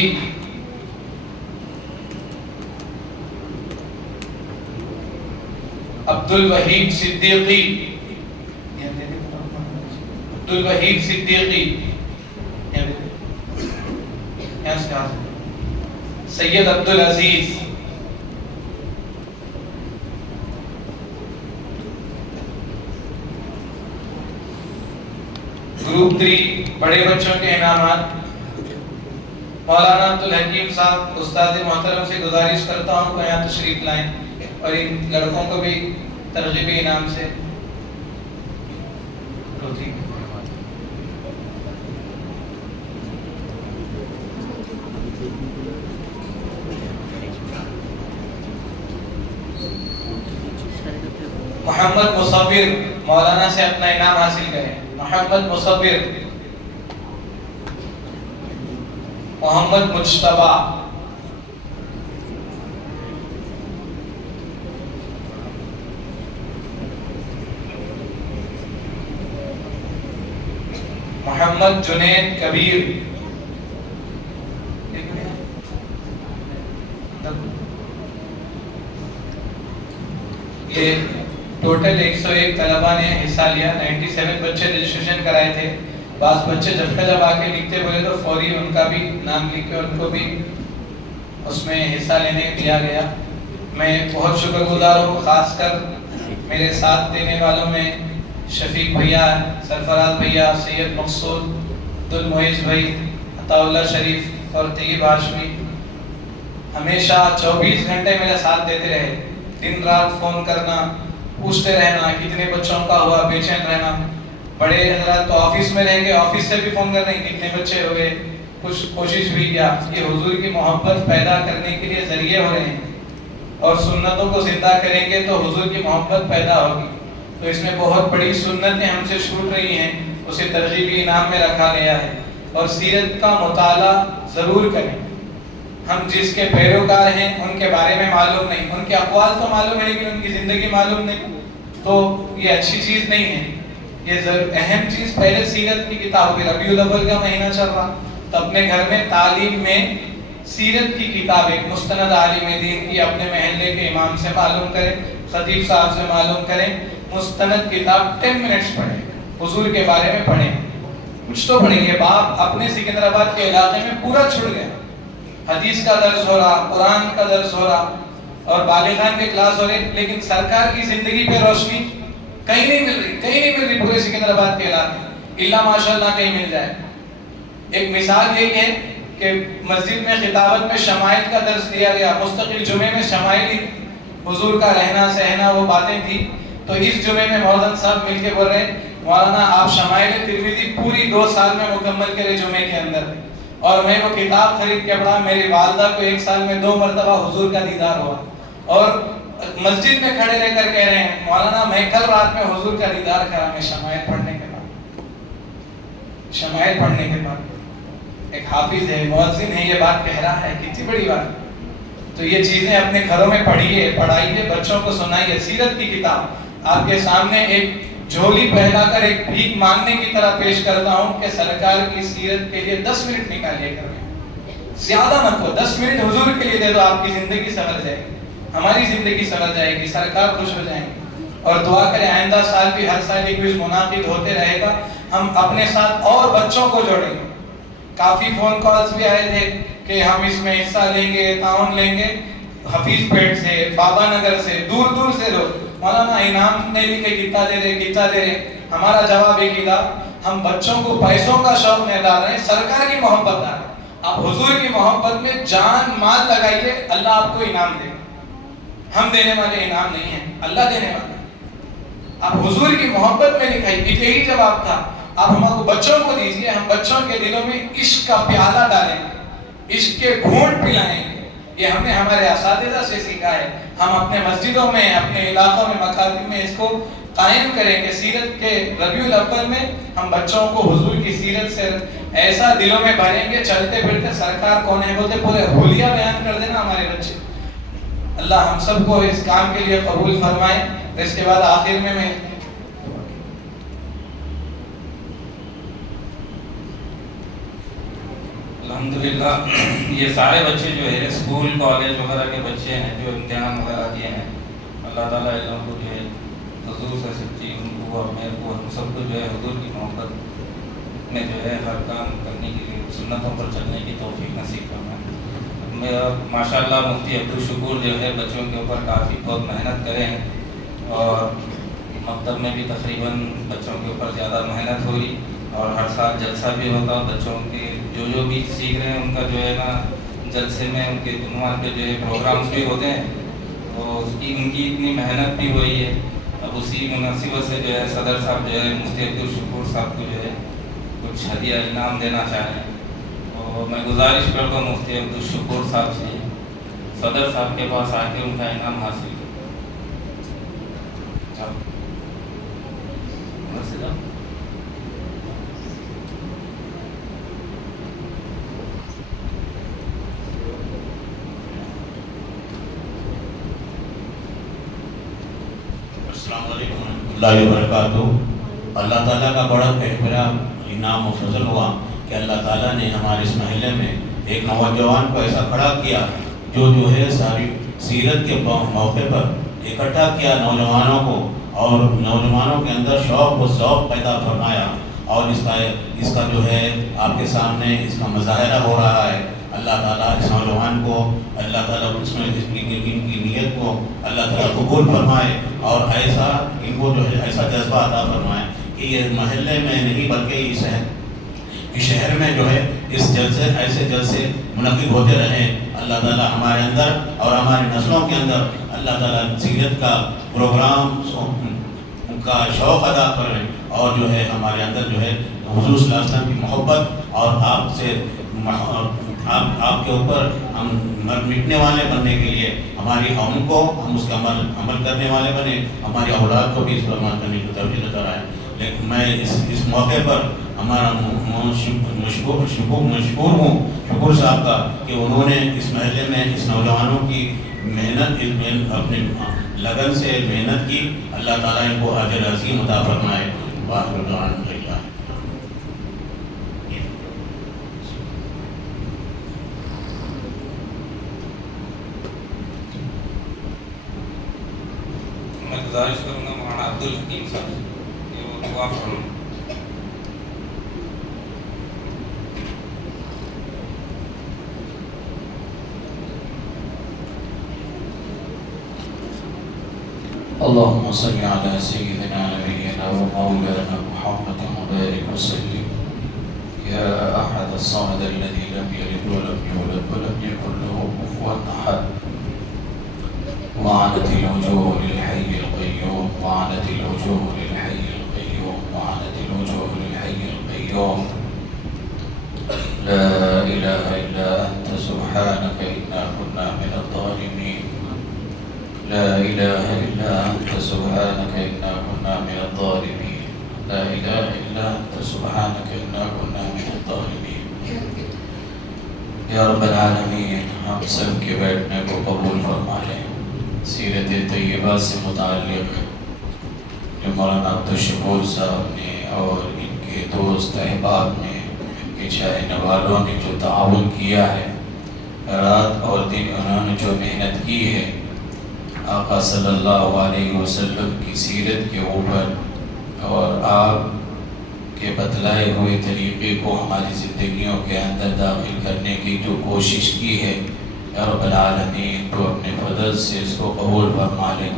عبدالوحید صدیقی، عبدالوحید صدیقی، سید عبدالعزیز، گروپ 3 بڑے بچوں کے انعامات، مولانا عبدالحکیم صاحب استاد محترم سے گزارش کرتا ہوں کہ یہاں تشریف لائیں اور ان لڑکوں کو بھی ترغیبی انعام سے محمد مصور مولانا سے اپنا انعام حاصل کریں۔ محمد مصور، محمد مجتبی، محمد جنید کبیر، یہ ٹوٹل 101 طلبہ نے حصہ لیا، 97 بچے رجسٹریشن کرائے تھے، بعض بچے جب آ کے لکھتے بولے تو فوری ان کا بھی نام لکھ کے ان کو بھی اس میں حصہ لینے دیا گیا۔ میں بہت شکر گزار ہوں، خاص کر میرے ساتھ دینے والوں میں شفیق بھیا، سرفراز بھیا، سید مقصود، عبدالمعیز بھائی، عطا اللہ شریف اور طیب ہاشمی، ہمیشہ 24 گھنٹے میرا ساتھ دیتے رہے، دن رات فون کرنا، پوچھتے رہنا کتنے بچوں کا ہوا، بے چین رہنا۔ بڑے حضرات تو آفس میں رہیں گے، آفس سے بھی فون کر رہے ہیں کتنے بچے ہوئے، کچھ کوشش بھی کیا۔ یہ حضور کی محبت پیدا کرنے کے لیے ذریعے ہو رہے ہیں، اور سنتوں کو زندہ کریں گے تو حضور کی محبت پیدا ہوگی۔ تو اس میں بہت بڑی سنتیں ہم سے چھوٹ رہی ہیں، اسے ترغیبی انعام میں رکھا گیا ہے۔ اور سیرت کا مطالعہ ضرور کریں۔ ہم جس کے پیروکار ہیں ان کے بارے میں معلوم نہیں، ان کے اقوال تو معلوم ہے لیکن ان کی زندگی معلوم نہیں، تو یہ اچھی چیز نہیں ہے۔ یہ اہم چیز پہلے سیرت کی کتاب ہوگی۔ ربیع الاول کا مہینہ چل رہا، تو اپنے گھر میں تعلیم میں سیرت کی کتاب، ایک مستند عالم دین کی اپنے محلے کے امام سے معلوم کریں، خطیب صاحب سے معلوم کریں، مستند کتاب 10 منٹس پڑھیں، حضور کے بارے میں پڑھیں، کچھ تو پڑھیں گے۔ باپ اپنے سکندرآباد کے علاقے میں پورا چھڑ گیا، حدیث کا درس ہو رہا، قرآن کا درس ہو رہا اور بالغان کے کلاس ہو رہے، لیکن سرکار کی زندگی پہ روشنی کہیں نہیں مل رہی، کہیں نہیں مل رہی پورے سکندرآباد کے علاقے میں، الا ماشاءاللہ کہیں مل جائے۔ ایک مثال یہی ہے کہ مسجد میں خطابت میں شمائل کا درس دیا گیا، مستقل جمعے میں شمائل حضور کا رہنا سہنا وہ باتیں تھی، تو اس جمعے میں مولانا صاحب مل کے بول رہے مولانا آپ شمائل ترمذی پوری 2 سال میں مکمل کرے جمعے کے اندر، اور میں وہ کتاب خرید کے پڑھا، میری والدہ کو 1 سال میں 2 مرتبہ حضور کا دیدار ہوا، اور مسجد میں کھڑے رہ کر کہہ رہے ہیں مولانا میں کل رات میں حضور کا دیدار کرا، میں شمائل پڑھنے کے بعد، شمائل پڑھنے کے بعد۔ ایک حافظ ہے، مؤذن ہے، یہ بات کہہ رہا ہے، کتنی بڑی بات۔ تو یہ چیزیں اپنے گھروں میں پڑھیے، پڑھائیے، بچوں کو سنائیے۔ سیرت کی کتاب آپ کے سامنے ایک جھولی پہلا کر ایک بھیک مانگنے کی طرح پیش کرتا ہوں کہ سرکار کی سیرت کے لیے 10 منٹ نکالیے گھر میں، زیادہ مت ہو، 10 منٹ حضور کے لیے دے دو، آپ کی زندگی سنور جائے گی، ہماری زندگی سنور جائے گی، سرکار خوش ہو جائیں گے۔ اور دعا کریں آئندہ سال بھی ہر سال ایک کوئز منعقد ہوتے رہے گا، ہم اپنے ساتھ اور بچوں کو جوڑیں گے۔ کافی فون کالز بھی آئے تھے کہ ہم اس میں حصہ لیں گے، تعاون لیں گے، حفیظ پیٹ سے، بابا نگر سے، دور دور سے لوگ مولانا انعام نہیں لکھے کتنا دے رہے۔ ہمارا جواب ایک ہی تھا، ہم بچوں کو پیسوں کا شوق نہیں ڈال رہے ہیں، سرکار کی محبت ڈال رہے ہیں۔ آپ حضور کی محبت میں جان مال لگائیے، اللہ آپ کو انعام دے گا۔ ہم دینے والے انعام نہیں ہیں، اللہ دینے والا ہے۔ آپ حضور کی محبت میں لکھائی، یہی جواب تھا۔ آپ ہم کو بچوں کو دیجئے، ہم بچوں کے دلوں میں عشق کا پیالہ ڈالیں گے، عشق کے گھونٹ پلائیں گے۔ یہ ہم نے ہمارے اساتذہ سے سیکھا ہے۔ ہم اپنے مسجدوں میں، اپنے علاقوں میں، مکاتب میں اس کو قائم کریں گے۔ سیرت کے ربیع الاول میں ہم بچوں کو حضور کی سیرت سے ایسا دلوں میں بھریں گے، چلتے پھرتے سرکار کون ہے بولتے پورے حلیہ بیان کر دینا ہمارے بچے۔ اللہ ہم سب کو اس کام کے لیے قبول فرمائے۔ اس کے بعد آخر میں الحمدللہ یہ سارے بچے جو ہے اسکول کالج وغیرہ کے بچے ہیں جو امتحان وغیرہ دیے ہیں، اللہ تعالیٰ علم کو جو ہے حضور سے سچی ان کو اور میرے کو ہم سب کو جو ہے حضور کی محبت میں جو ہے ہر کام کرنے کے لیے سنتوں پر چلنے کی توفیق نصیب کرنا۔ میرا ماشاء اللہ مفتی عبدالشکور جو ہے بچوں کے اوپر کافی بہت محنت کرے ہیں، اور مکتب میں بھی تقریباً بچوں کے اوپر زیادہ محنت ہو رہی، اور ہر سال جلسہ بھی ہوتا، بچوں کے جو بھی سیکھ رہے ہیں ان کا جو ہے نا جلسے میں ان کے عنوان پہ جو ہے پروگرامز بھی ہوتے ہیں، تو ان کی اتنی محنت بھی ہوئی ہے۔ اب اسی مناسبت سے جو ہے صدر صاحب جو ہے مفتی عبدالشکور صاحب کو جو ہے کچھ ہدیہ انعام دینا چاہ رہے ہیں، تو میں گزارش کرتا ہوں مفتی عبدالشکور صاحب سے صدر صاحب کے پاس آ کے ان کا انعام حاصل کریں۔ السلام علیکم ورحمۃ اللہ وبرکاتہ۔ اللہ تعالیٰ کا بڑا بہترا انعام و فضل ہوا کہ اللہ تعالیٰ نے ہمارے اس محلے میں ایک نوجوان کو ایسا کھڑا کیا جو ہے ساری سیرت کے موقع پر اکٹھا کیا نوجوانوں کو، اور نوجوانوں کے اندر شوق و ذوق پیدا فرمایا، اور اس کا جو ہے آپ کے سامنے اس کا مظاہرہ ہو رہا ہے۔ اللہ تعالیٰ اس نوجوان کو، اللہ تعالیٰ اس میں ان کی نیت کو اللہ تعالیٰ قبول فرمائے، اور ایسا ان کو جو ہے ایسا جذبہ عطا فرمائے کہ یہ محلے میں نہیں بلکہ اس شہر میں جو ہے اس جلسے ایسے جلسے منعقد ہوتے رہیں۔ اللہ تعالیٰ ہمارے اندر اور ہماری نسلوں کے اندر اللہ تعالیٰ سیرت کا پروگرام کا شوق ادا کریں، اور جو ہے ہمارے اندر جو ہے حضور صلی اللہ علیہ وسلم کی محبت اور آپ سے آپ کے اوپر ہم مٹنے والے بننے کے لیے ہماری قوم کو ہم اس کا عمل کرنے والے بنے، ہماری اولاد کو بھی اس پر عمل کرنے کی توفیق عطا فرمائے۔ لیکن میں اس موقع پر ہمارا مشکور ہوں شکور صاحب کا کہ انہوں نے اس محلے میں اس نوجوانوں کی محنت اپنے لگن سے محنت کی۔ اللہ تعالیٰ ان کو اجر عظیم عطا فرمائے۔ باقی دعان اللہ۔ میں گزارش کروں گا مولانا عبدالحکیم صاحب سے کہ وہ دعا فرمائیں۔ اللهم صل على سيدنا نبينا ومولانا محمد وبارك وسلم يا أحد الصمد الذي لم يلد ولم يولد ولم يكن له كفوا أحد وعنت الوجوه للحي القيوم وعنت الوجوه للحي القيوم وعنت الوجوه للحي القيوم لا إله إلا أنت سبحانك إنا كنا من الظالمين لا إله إلا أنت سبحانك إنا كنا من الظالمين لا إله إلا أنت سبحانك إنا كنا من الظالمين یا رب العالمین ہم سب کے بیٹھنے کو قبول فرما لیں۔ سیرت طیبہ سے متعلق جو مولانا عبدالشکور صاحب نے اور ان کے دوست احباب نے، ان کے چاہنے والوں نے جو تعاون کیا ہے، رات اور دن انہوں نے جو محنت کی ہے آقا صلی اللہ علیہ وسلم کی سیرت کے اوپر اور آپ کے بتلائے ہوئے طریقے کو ہماری زندگیوں کے اندر داخل کرنے کی جو کوشش کی ہے، یا رب العالمین تو اپنے فضل سے اس کو قبول فرما لیں،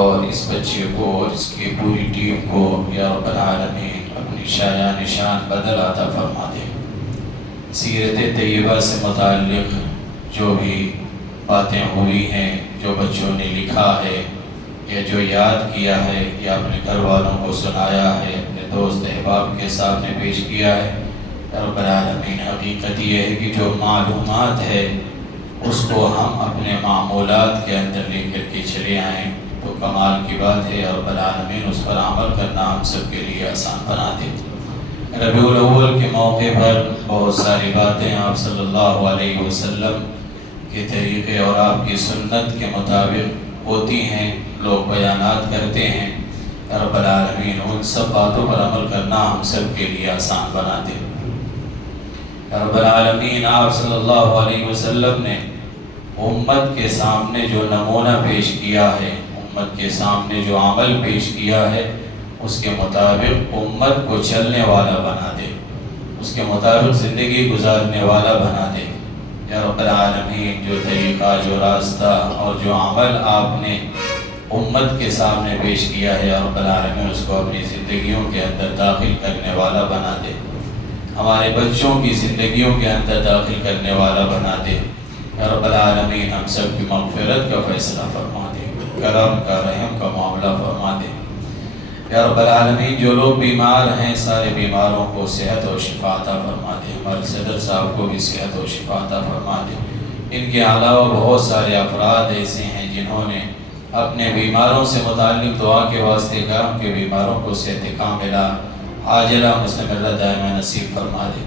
اور اس بچے کو اور اس کی پوری ٹیم کو یا رب العالمین اپنی شایع نشان بدل عطا فرما دیں۔ سیرت طیبہ سے متعلق جو بھی باتیں ہوئی ہیں جو بچوں نے لکھا ہے یا جو یاد کیا ہے یا اپنے گھر والوں کو سنایا ہے، اپنے دوست احباب کے سامنے پیش کیا ہے، رب العالمین حقیقت یہ ہے کہ جو معلومات ہے اس کو ہم اپنے معمولات کے اندر لے کر کے چلے آئیں تو کمال کی بات ہے۔ رب العالمین اس پر عمل کرنا ہم سب کے لیے آسان بنا دے۔ ربیع الاول کے موقع پر بہت ساری باتیں آپ صلی اللہ علیہ وسلم کے طریقے اور آپ کی سنت کے مطابق ہوتی ہیں، لوگ بیانات کرتے ہیں۔ رب العالمین ان سب باتوں پر عمل کرنا ہم سب کے لیے آسان بنا دے۔ رب العالمین آپ صلی اللہ علیہ وسلم نے امت کے سامنے جو نمونہ پیش کیا ہے، امت کے سامنے جو عمل پیش کیا ہے، اس کے مطابق امت کو چلنے والا بنا دے، اس کے مطابق زندگی گزارنے والا بنا دے۔ یا رب العالمین جو طریقہ، جو راستہ اور جو عمل آپ نے امت کے سامنے پیش کیا ہے، یا رب العالمین اس کو اپنی زندگیوں کے اندر داخل کرنے والا بنا دے، ہمارے بچوں کی زندگیوں کے اندر داخل کرنے والا بنا دے۔ یا رب العالمین ہم سب کی مغفرت کا فیصلہ فرما دے، کرم کا، رحم کا معاملہ فرما دے۔ یا رب العالمین جو لوگ بیمار ہیں سارے بیماروں کو صحت و شفا عطا فرما دے، ہمارے صدر صاحب کو بھی صحت و شفا عطا فرما دے۔ ان کے علاوہ بہت سارے افراد ایسے ہیں جنہوں نے اپنے بیماروں سے متعلق دعا کے واسطے کہا، ان کے بیماروں کو صحت کاملہ عاجلہ مستمرہ دائمہ نصیب فرما دے،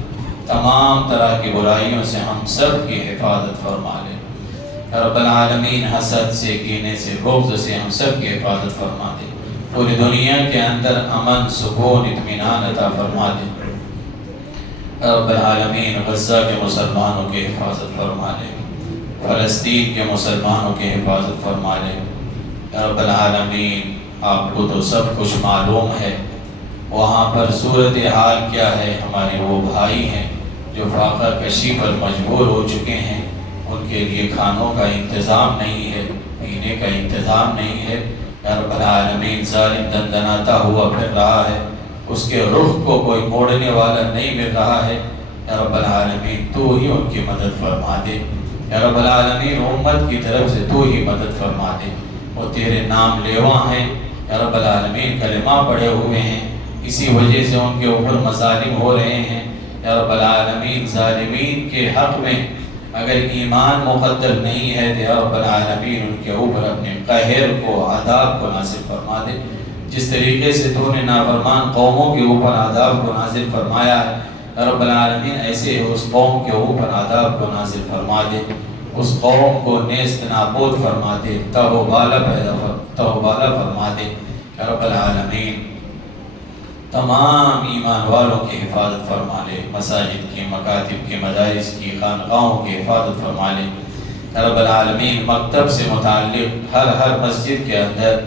تمام طرح کی برائیوں سے ہم سب کی حفاظت فرما لے۔ رب العالمین حسد سے، کینے سے، بغض سے ہم سب کی حفاظت فرما دے، پوری دنیا کے اندر امن، سکون، اطمینان عطا فرما دے۔ رب العالمین غزہ کے مسلمانوں کی حفاظت فرما لے، فلسطین کے مسلمانوں کی حفاظت فرما لے۔ رب العالمین آپ کو تو سب کچھ معلوم ہے، وہاں پر صورتحال کیا ہے۔ ہمارے وہ بھائی ہیں جو فاقہ کشی پر مجبور ہو چکے ہیں، ان کے لیے کھانوں کا انتظام نہیں ہے، پینے کا انتظام نہیں ہے۔ یا رب العالمین ظالم دندناتا ہوا پھر رہا ہے، اس کے رخ کو کوئی موڑنے والا نہیں مل رہا ہے۔ یا رب العالمین تو ہی ان کی مدد فرما دے۔ یا رب العالمین امت کی طرف سے تو ہی مدد فرما دے، وہ تیرے نام لیوا ہیں۔ یا رب العالمین کلمہ پڑھے ہوئے ہیں، اسی وجہ سے ان کے اوپر مظالم ہو رہے ہیں۔ یا رب العالمین ظالمین کے حق میں اگر ایمان مقدر نہیں ہے تو یا رب العالمین ان کے اوپر اپنے قہر کو، عذاب کو نازل فرما دے۔ جس طریقے سے تو نے نافرمان قوموں کے اوپر عذاب کو نازل فرمایا ہے، یا رب العالمین ایسے اس قوم کے اوپر عذاب کو نازل فرما دے، اس قوم کو نیست نابود فرما دے، تہ و بالا فرما دے۔ یا رب العالمین تمام ایمان والوں کی حفاظت فرما لے، مساجد کی، مکاتب کی، مدارس کی، خانقاہوں کی حفاظت فرما لے۔ رب العالمین مکتب سے متعلق ہر مسجد کے اندر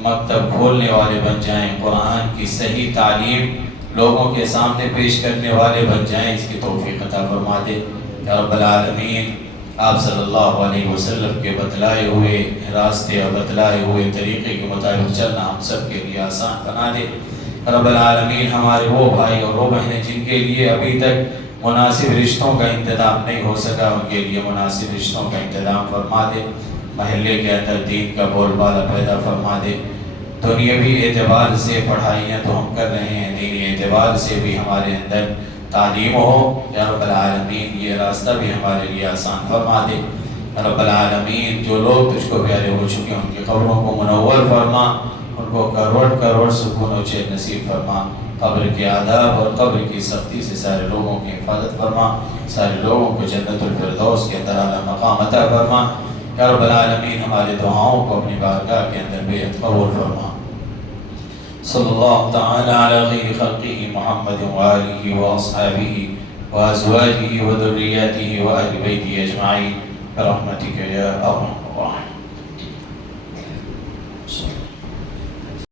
مکتب کھولنے والے بن جائیں، قرآن کی صحیح تعلیم لوگوں کے سامنے پیش کرنے والے بن جائیں، اس کی توفیق عطا فرما دے۔ رب العالمین آپ صلی اللہ علیہ وسلم کے بتلائے ہوئے راستے اور بتلائے ہوئے طریقے کے مطابق چلنا ہم سب کے لیے آسان بنا دے۔ رب العالمین ہمارے وہ بھائی اور وہ بہنیں جن کے لیے ابھی تک مناسب رشتوں کا انتظام نہیں ہو سکا، ان کے لیے مناسب رشتوں کا انتظام فرما دے۔ محلے کے اندر دین کا بول بالا پیدا فرما دے۔ دنیاوی اعتبار سے پڑھائیاں تو ہم کر رہے ہیں، دینی اعتبار سے بھی ہمارے اندر تعلیم ہو۔ یا رب العالمین یہ راستہ بھی ہمارے لیے آسان فرما دے۔ رب العالمین جو لوگ تجھ کو پیارے ہو چکے ہیں ان کی قبروں کو منور فرما، ان کو کروڑ سکون و چین نصیب فرما۔ قبر کے عذاب اور قبر کی سختی سے سارے لوگوں کی حفاظت فرما، سارے لوگوں کو جنت الفردوس کے اندر اعلیٰ مقام عطا فرما۔ یا رب العالمین ہمارے دعاؤں کو اپنی بارگاہ کے اندر بے حد قبول فرما۔ صلی اللہ تعالی علی خیر خلقہ محمد وآلہ واصحابہ وازواجہ وذریاتہ واہل بیتہ اجمعین برحمتک یا ارحم الراحمین۔